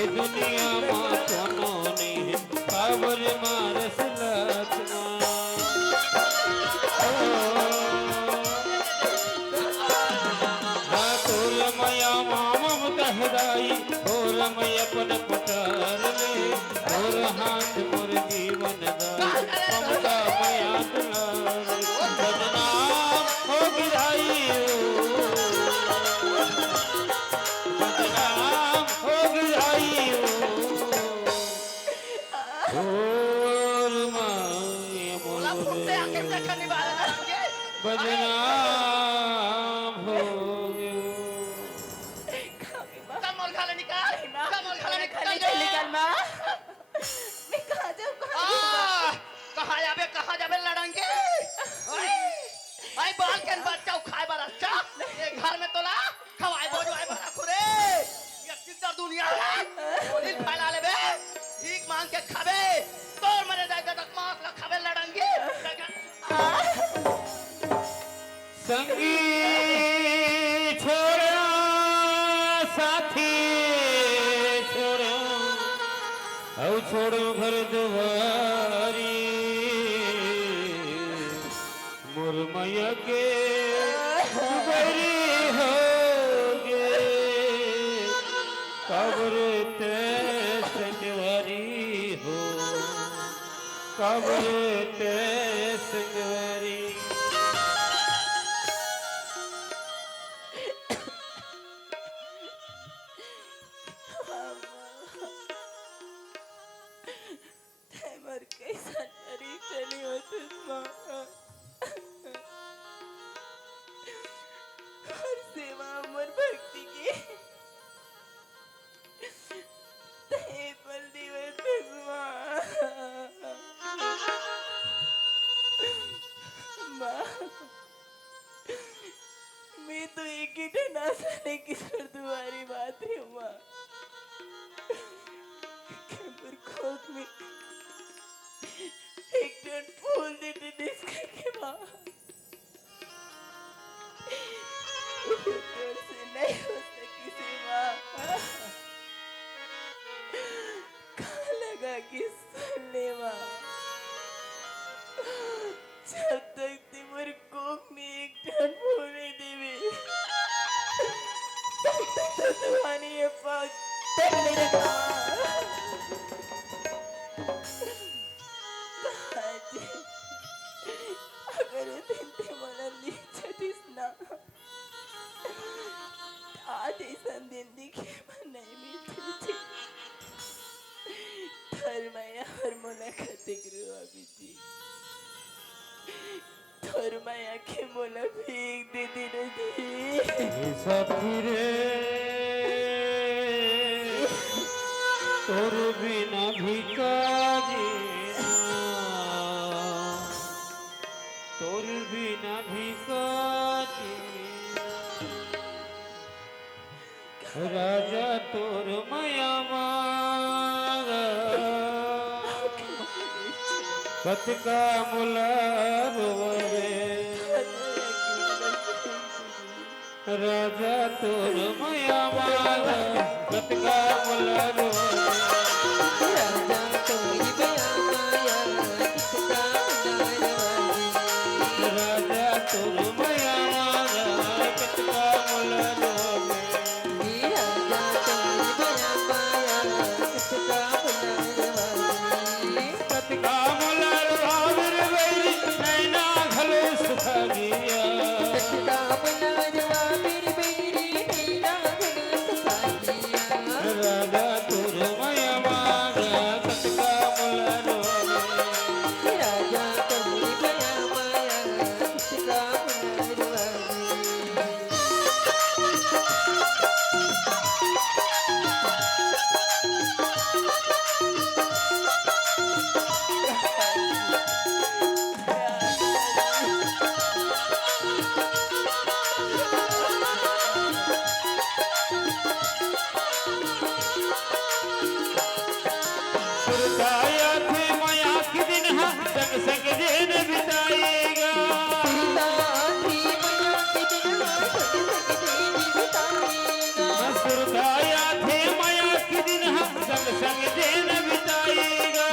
दुनिया मां कोनो नहीं खबर मारस लक्ष्मा तोर मया माम कहदाई और मैं अपन पटार में और हाथ मोर जीवन दा ममता मया दुलार बदनाम हो गिराई बदनाम हो गिराई और माय मोर बदनाम हो कहाँ जाबे लड़ांगे आई बाल के बच्चा खाए बार अच्छा ये घर में तोला खवाए बोझवाए बड़ा खुरे ये किधर दुनिया है बोली फैला ले बे भीख मांग के खाबे तोर मरे जाएगा तक मांस ला खाबे लड़ांगे संगी छोड़ा साथी छोड़ा औ छोड़ो घर दुआरी मुरमैया के बरी हो गे कब्र ते संगवारी हो कब्र ते संगवारी मर कैसा नरी चली हो तुम माँ और सेवा अमर भक्ति की ते पल दिवस तुम माँ मैं तो एक ही ठना साले की सर तुम्हारी बात है माँ पर खोक में एक टन फूल देते जिसका के बाद ऊपर से नहीं हो सकी सेवा कहाँ लगा कि सुन ले माँ जब तक तुम्हारे कोक में एक टन फूल नहीं देवे तब तक तो तुम्हारी ये पाँव देख नहीं रखा काजी, अगर दिन ते मला नीचतीस ना आधी संधी नाही मी तुझी तर मायावर मुलाखती गृह अभिजी तर माया के मुला भीक देती नहीं साथी रे तोर बिना भिकारी तोर बिना भिकारी राजा तोर माया मांग कतका मुलारवे राजा तोर माया मांग कतका मुलारवे राजा तोरी बया माया किसका मुलारवाजी राजा तोर माया मांग कतका मुलारवे राजा तोरी बया माया किसका मुलारवाजी कतका मुलारवे रे नैना घलो सुखा गिया किसका मुलारवा मेरी बेरी नैना घन सफाजिया राजा तोर माया मांग कतका मुलारवे राजा तोरी बया माया किसका मुलारवाजी सुरताया थे माया के दिन हाँ संग संग दिन बिताएगा सुरताया थे माया के दिन हाँ संग संग दिन बिताएगा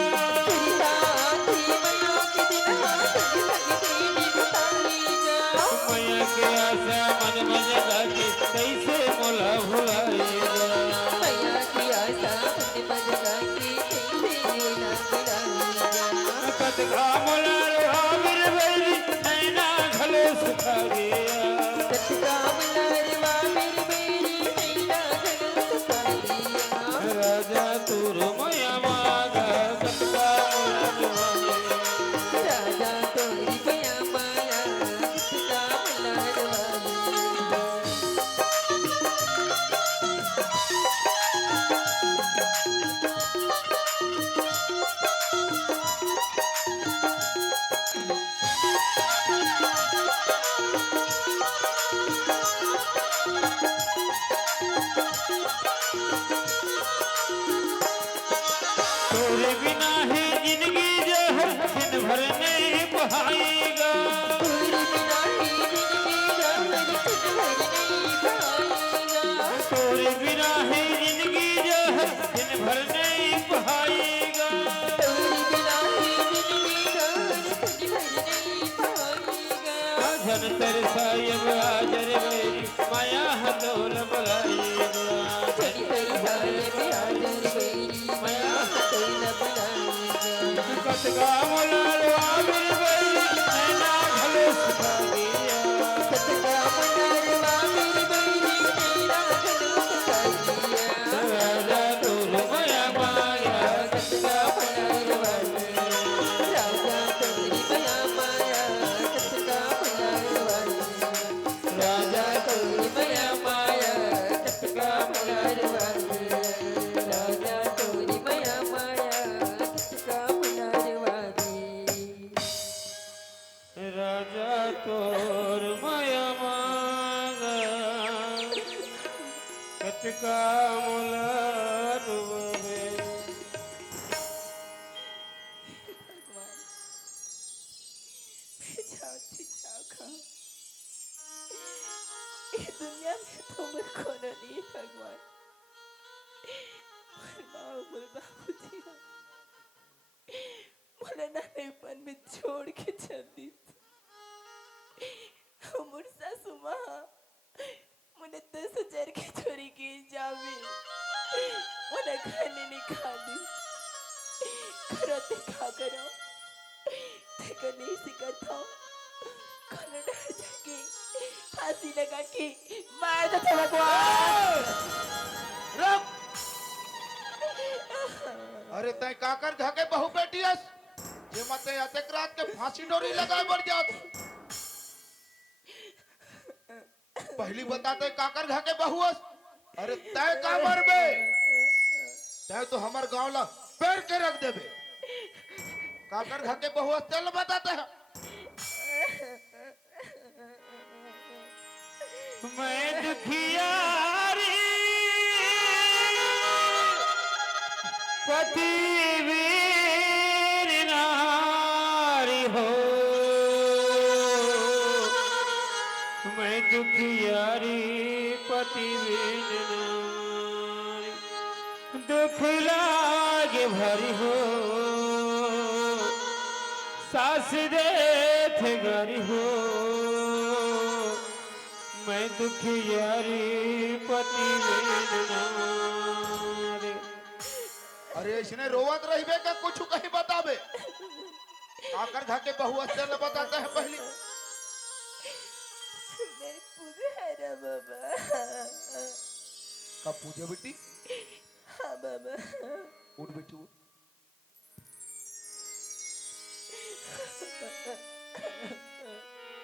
माया के आशा मन में जगा के कैसे मोला भुलाएगा कतका मोला रोहाविर बैरी नैना घलो सुखा गया राजा तोर माया मांग कतका मुलारवे राजा तोरी बया माया किसका मुलारवाजी तोरे बिना है जिंदगी जो है दिन भर नहीं बहाएगा तोरे बिना है जिंदगी जो है दिन भर नहीं बहाएगा धन तरसायब आजर मेरी माया हदोल बुलाएगा कतका मुलार आमिर बैरी नैना घलो सुखा गया राजा तोर माया माया कतका मुलारवे राजा तोर माया माया कतका मुलारवे राजा तोर माया मांग कतका मुलारवे दुनिया में तो मेरे को नहीं भगवान बाबूजी मुझे नानेपन में छोड़ के चल दी मुझ सासू माँ मुझे 10,000 की चोरी की कर नहीं सकता हूँ। कोनो डर जाके फांसी लगा के मार दे भगवान। रुक। अरे तय काकर घाके बहु बेटियस जे मते अतेक रात के फांसी डोरी लगाए बढ़ जात। पहली बताते काकर घाके बहुस। अरे तय का मरबे, तय तो हमार गांव ला पैर के रख देबे। काकर घाके बहुस चल बताते हैं। मैं दुखियारी पति वीर नारी हो, मैं दुखियारी पति वीर नारी, दुख लागे भरी हो, सास देथ गरी हो, मैं दुखियारी पति वीर नारी। अरे इसने रोवत रहिबे का कुछ कहीं बताबे। काकर घाके बहुस चल बताते हैं पहली। मेरी पूजा है ना बाबा। कब पूछे बेटी? हाँ बाबा। उठ बेटी उठ।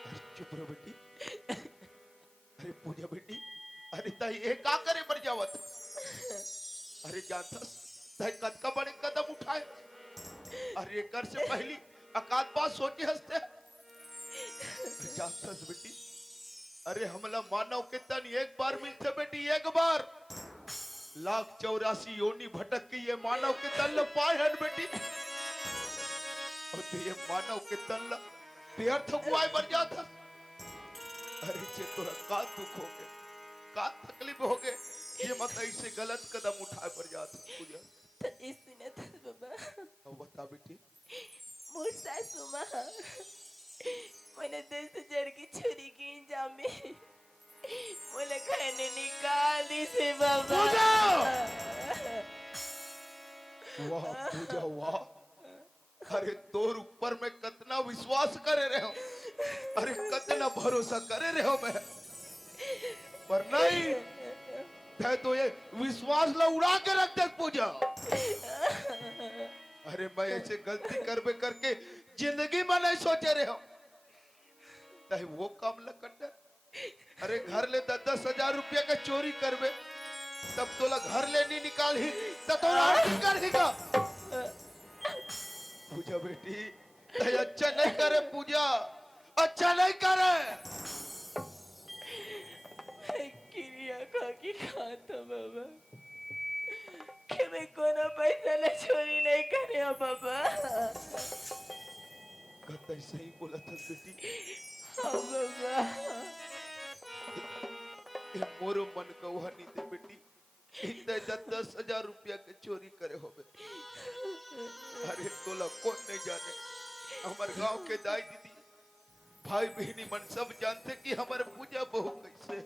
अरे चुप रहो बेटी। अरे पूजा बेटी, अरे ताई ये का करे पर जावत। अरे जानतस ताई कद का बड़े कदम उठाए। अरे कर से पहली अकाद बात सोची हंसते। अरे जानतस बेटी, अरे हमला मानव के तन एक बार मिलते बेटी, एक बार 1,84 योनि भटक के ये मानव के तन ल पाए हन बेटी। और तो ये मानव के तन ल व्यर्थ गुआए बन जाता। अरे जे तोरा का दुख हो गए, का तकलीफ हो गए, ये मत ऐसे गलत कदम उठाए पर जाता। पूजा तो इसने तो बाबा अब बता बेटी। मोर सासू माँ मैंने 10,000 की छुरी की इंजाम में मोला खाने निकाल दी से बाबा। वाह पूजा वाह। अरे तोर ऊपर में कितना विश्वास करे रहे हो, अरे कितना भरोसा करे रहे हो मैं, पर नहीं थे तो ये विश्वास ला उड़ा के रख दे पूजा। अरे मैं ऐसे गलती करबे करके जिंदगी में नहीं सोचे रहे हो। नहीं वो काम ल कर। अरे घर ले 10,000 रुपया के चोरी करबे तब तोला घर ले नहीं निकाल ही तब तोला कर ही का। पूजा बेटी नहीं अच्छा नहीं करे, पूजा अच्छा नहीं करे। क्रिया खा के खाता बाबा कि मैं कोनो पैसा ले चोरी नहीं करे हो बाबा। कतई सही बोला था बेटी। हाँ बाबा। ये मोरो मन का वहानी दे बेटी, इतने 10,000 रुपया के चोरी करे होबे। अरे तोला कौन नहीं जाने, हमारे गांव के दाई दीदी भाई बहनी मन सब जानते कि हमारे पूजा बहू कैसे है।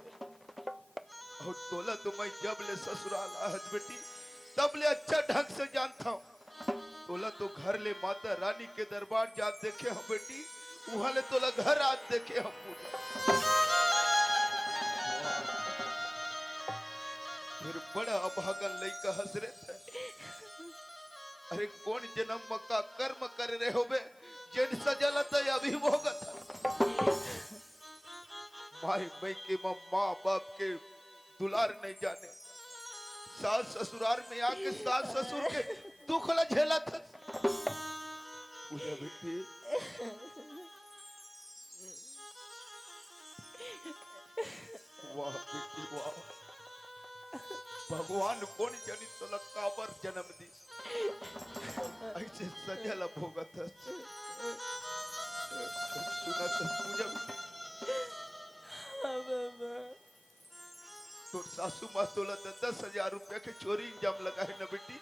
और तोला तो मैं जब ले ससुराल आहत बेटी तब ले अच्छा ढंग से जानता हूँ। तोला तो घर ले माता रानी के दरबार जा देखे हम बेटी, वहां ले तोला घर आज देखे हम पूजा। फिर बड़ा अभागन लइका हंस रहे थे। अरे कौन जन्म मक्का कर्म कर रहे होबे जेन सजल तो अभी भोगत। माई मई के माँ बाप के दुलार नहीं जाने, सास ससुराल में आके सास ससुर के दुख ला झेला था। पूजा बेटी वाह बेटी वाह। भगवान कौन जानी तोला काबर जन्म दी ऐसे सजल भोगत। सुना तो पूजा हाँ बाबा। तो सासू माँ तोला 10,000 रुपया के चोरी इंजाम लगाए ना बेटी।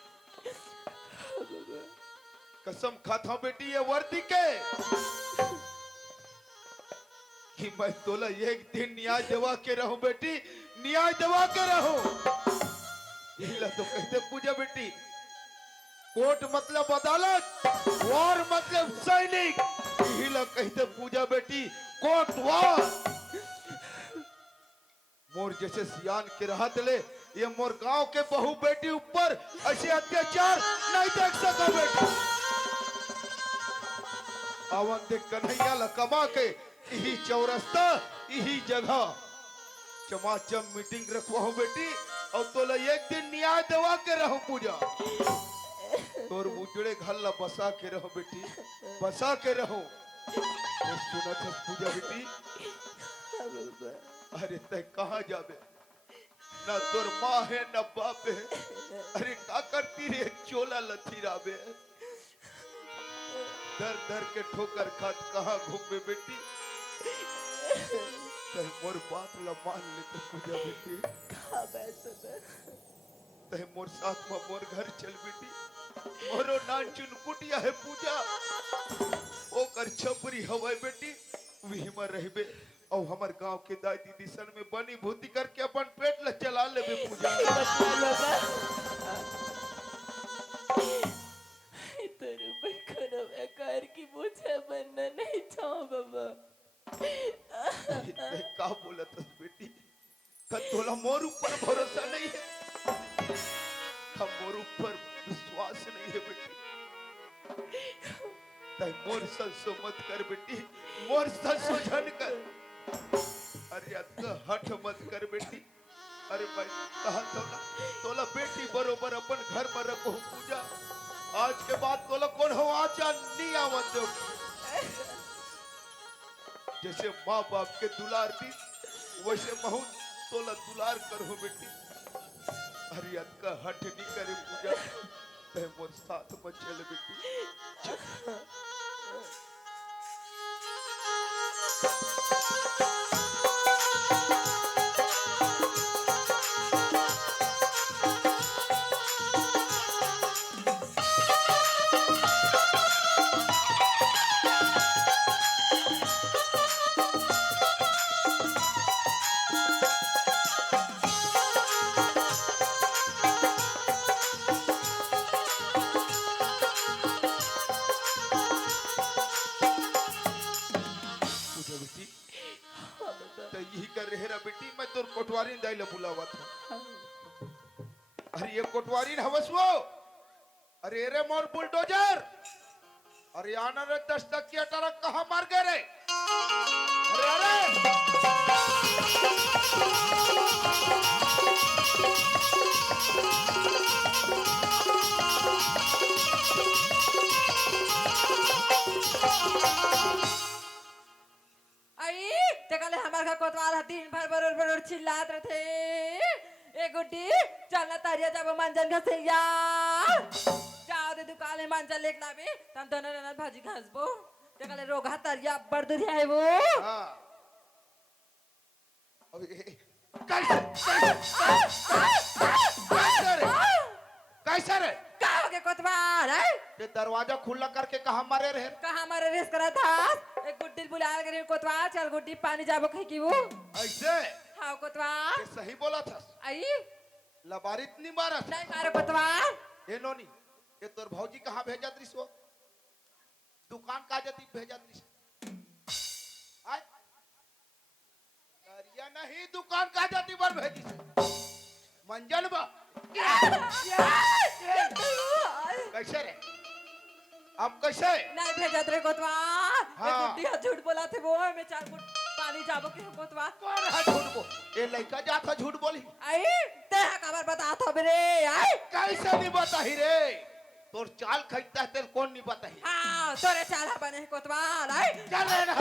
कसम खाता हूं बेटी ये वर्दी के कि मैं तोला एक दिन न्याय दिवा के रहूं बेटी, न्याय दिवा के रहूं। हिला तो कहते पूजा बेटी, कोर्ट मतलब अदालत, वार मतलब सैनिक। हिला ला कहते पूजा बेटी कोटवार। मोर जैसे सियान के रहा ले, ये मोर गांव के बहू बेटी ऊपर ऐसे अत्याचार नहीं देख सका बेटी। आवन देख कन्हैया लकमा के यही चौरस्ता यही जगह चमाचम मीटिंग रखवाओ बेटी, और तोला एक दिन न्याय देवा के रहो पूजा। तोर बुजड़े घर ला बसा के रहो बेटी, बसा के रहो। सुनत है पूजा बेटी, अरे तय कहाँ जाबे, ना तोर माँ है ना बाप है, अरे का करती रे चोला लथी राबे। दर दर के ठोकर खात कहाँ घूमे बेटी, तय मोर बात ला मान ले तो पूजा बेटी। तय मोर साथ में मोर घर चल बेटी, मोरो नान चुनकुटिया है पूजा, ओकर छपरी हवाई बेटी, वही में रहबे और हमार गांव के दादी दिशन में बनी भूति करके अपन पेट ला चला लेबे पूजा। तेरे ऊपर कोनो बेकार की बोझा बनना नहीं चाहो बाबा। का बोलत हस बेटी, का तोला मोर ऊपर भरोसा नहीं है, का मोर ऊपर विश्वास नहीं है बेटी। तय मोर संसो मत कर बेटी, मोर संशोधन कर। अरे हठ मत कर बेटी। अरे भाई कहा तोला बेटी बरोबर अपन घर में रखो पूजा। आज के बाद तोला कौन हो आचा नहीं आवत दो। जैसे माँ बाप के दुलार दी वैसे महू तोला दुलार करो बेटी। अरे का हठ नहीं करे पूजा, तय मोर साथ में चल बेटी। बेटी मैं तोर कोटवारी दाई ले बुलावा था। अरे ये कोटवारी हवस वो, अरे रे मोर बुलडोजर, अरे आना रे 10 तक की अटारक कहाँ मार गए रे। अरे हमारे कोतवाल दिन भर बरोर बरोर चिल्लात रहते। ए गुड्डी चलना तारिया जब मंजन का सैया जाओ दे दुकान में मंजन लेक लावे तन दोनों ननद भाजी घसबो ते कले रोगा तारिया बड़ दूर है वो। हां अबे कैसे कैसे रे का हो गया कोतवाल है ये दरवाजा खुला करके कहां मारे रहे। कहां मारे रेस करा था। एक गुड्डी बुला के कोतवाल चल गुड्डी पानी जाबो कहीं की वो ऐसे। हां कोतवाल ये सही बोला था। आई लबारित नहीं मारा नहीं मारे कोतवाल। ए नोनी ये तोर भौजी कहां भेजा दृश्य दुकान का जती भेजा दृश्य आय दरिया नहीं दुकान का जती पर भेजी मंजन बा कैसे रे अब कैसे नहीं भेजा रे कोतवाल। हाँ। गुड्डी झूठ बोला थे वो मैं चार गुट पानी जाबो के कोतवाल। कौन है झूठ बोल ये लड़का जाता झूठ बोली आई ते खबर बता तो रे आई कैसे नहीं बताही रे तोर चाल खैता है तेरे कौन नहीं बताही। हां तोरे चाल बने कोतवाल आई चल ना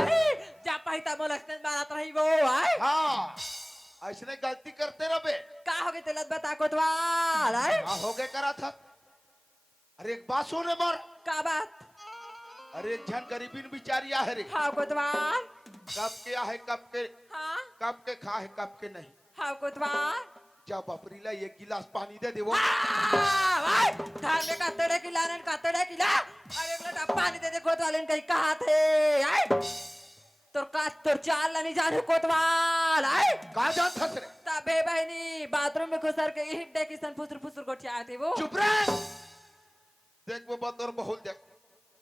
जा पहिता मोलस्तन बात रही वो आई। हां ऐसने गलती करते रहे का हो गए तेलत बता कोतवाल आई हां हो गए करा था। अरे एक बात सुन रे मोर का बात। अरे एक जन गरीबीन बिचारिया है रे हां कोतवाल कब के है कब के हां कब के खा है कब के नहीं। हां कोतवाल जा बापरीला एक गिलास पानी दे देवो भाई घर में कतड़े की लानन कतड़े की ला अरे एक लोटा पानी दे दे कोतवाल ने कहीं कहा थे आई तोर चाल नहीं जाने कोतवाल आई का जान थस रे तबे बहनी बाथरूम में घुसर के हिड्डे की सन फुसर फुसर गोठिया आती वो। चुप रह देख वो बात और बहुत देख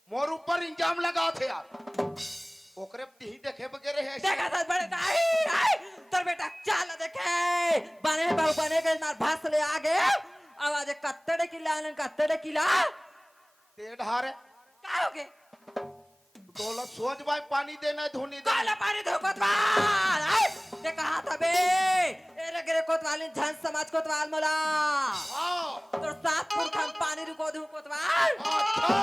मोर ऊपर इंजाम लगा थे यार ओकरे टीही देखे वगैरह है देखा था बड़े नहीं आई तोर बेटा चाल देखे बने बहु बने के मार भास ले आगे आवाज कत्तड़े किला आनन कत्तड़े किला ते ढारे का होगे तोला सोच भाई पानी देना धुनी दे काला पानी धो कोतवाल आई ते कहा था बे एरे गरे कोतवाल झन समाज कोतवाल मोला हाँ तोर सात पुरखा पानी रुको दू कोतवाल अच्छा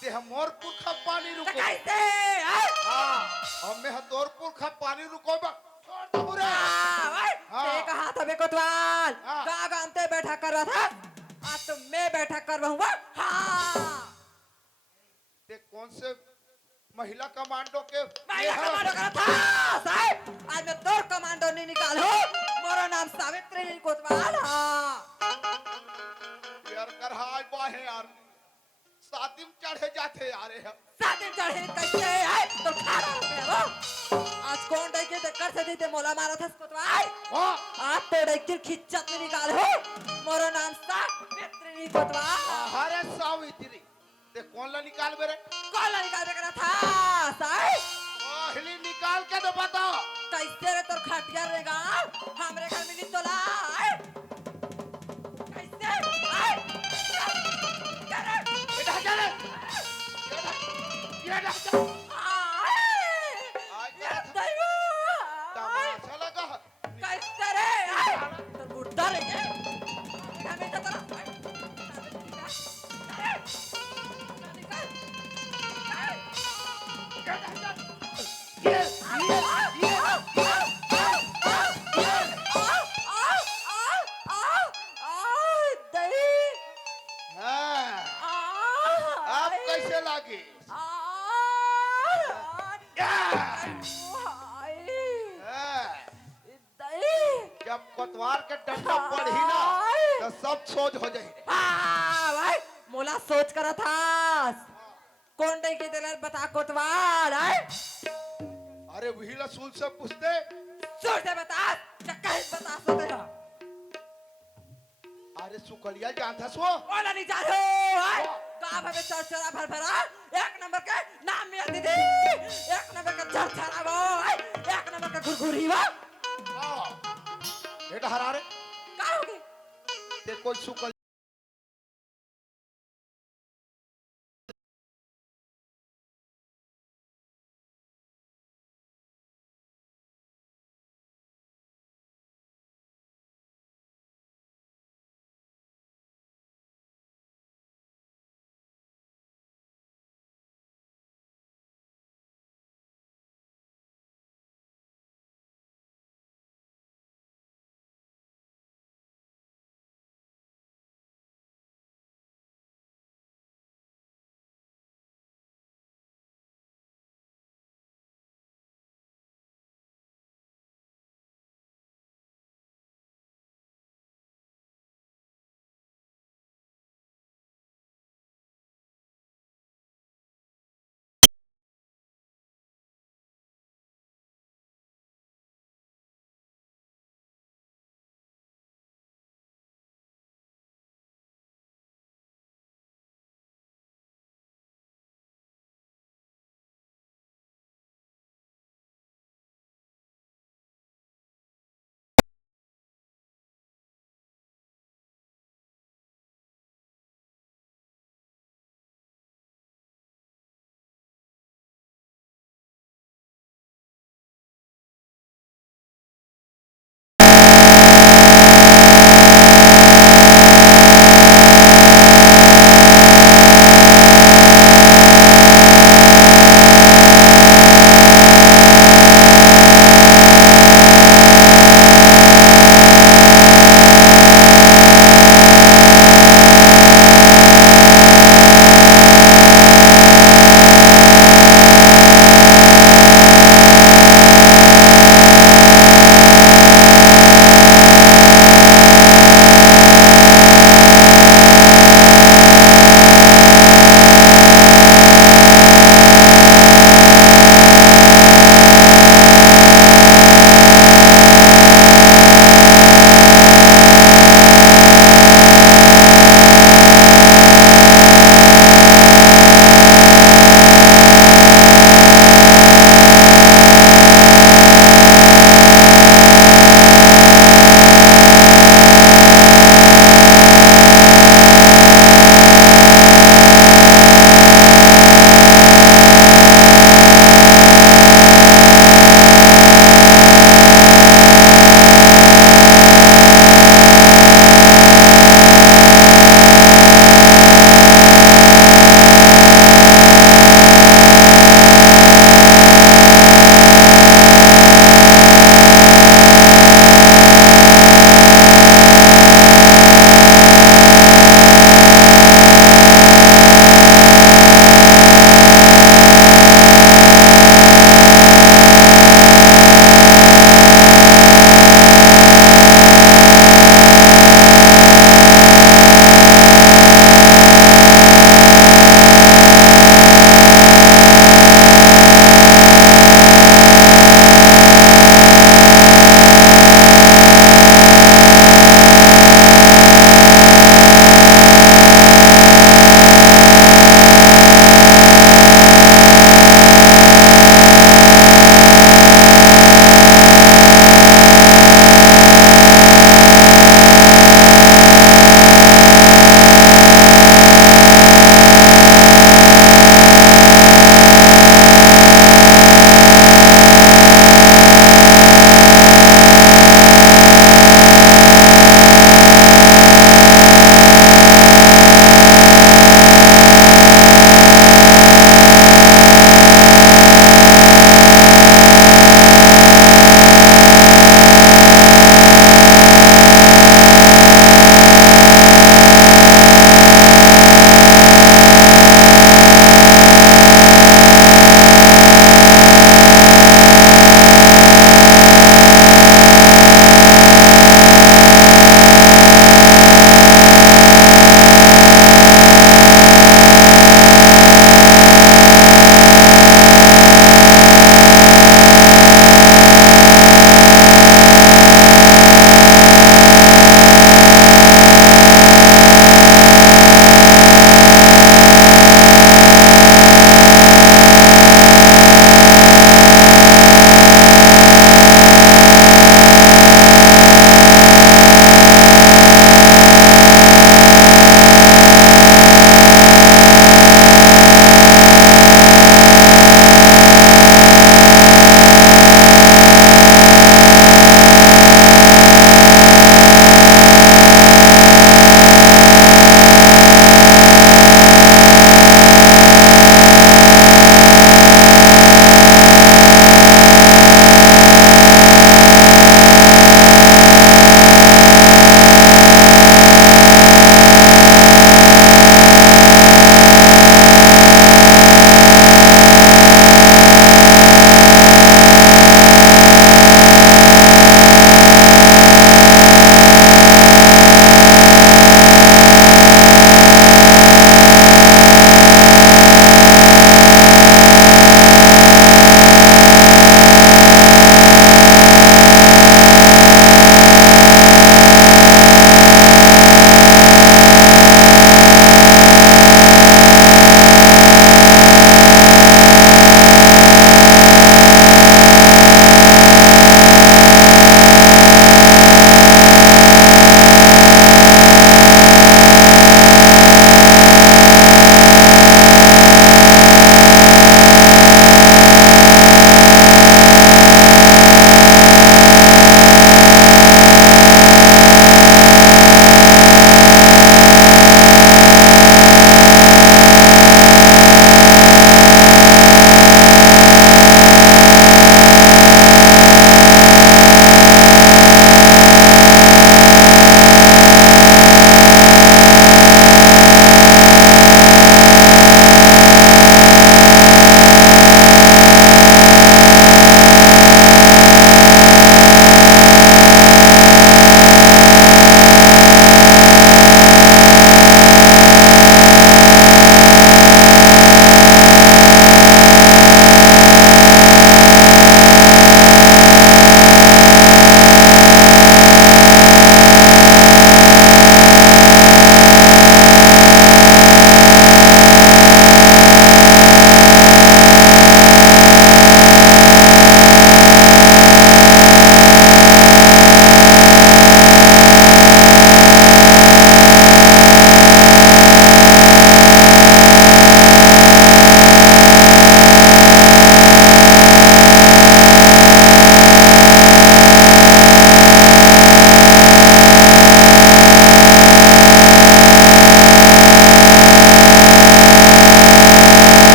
ते हमर पुरखा पानी ते रुको कैसे आई हाँ हमें हतोर पुरखा पानी रुको बा छोड़ दो बुरे आई हाँ। ते कहा था बे कोतवाल हाँ। का गामते बैठा कर रहा था आज तो मैं बैठा कर रहूंगा हां ते कौन से महिला कमांडो के महिला कमांडो का था साहब आज मैं तोर कमांडो नहीं निकालो मोरा नाम सावित्री कोतवाल हां यार कर हाय बाहे यार सातिम चढ़े जाते यार ये। साथ में चढ़े कैसे है तो खाना पे वो आज कौन डाई के कर से देते मोला मारा था कोतवाल हाँ आज तो डाई के खिच्चत में निकाल हो मोरा नाम सावित्री कोतवाल हरे सावित्री ते कौन ला निकाल बेरे कौन निकाल के रहा था साहब पहली निकाल के तो बताओ कैसे रे तोर खटिया रहेगा हमरे घर में नहीं तोला कैसे आए इधर चले ये ढक जा तमाशा लगा कैसे रे आए तो बुढ़ा रे के हमें तो तोला हाँ अब कैसे लागी हाँ, जब कोतवार के डंडा पड़ी ना तो सब सोच हो जाए मोला सोच करा था कौन डे के दिलर बता कोतवाल है अरे वही रसूल से पूछते सोच दे बता चक्का ही बता सकते हो अरे सुकलिया जानता सो ओला नहीं जा रहे है गांव में चरचरा भरभरा एक नंबर के नाम में दीदी एक नंबर का चरचरा वो एक नंबर का घुरघुरी वो बेटा हरारे का होगी ते कोई सुकल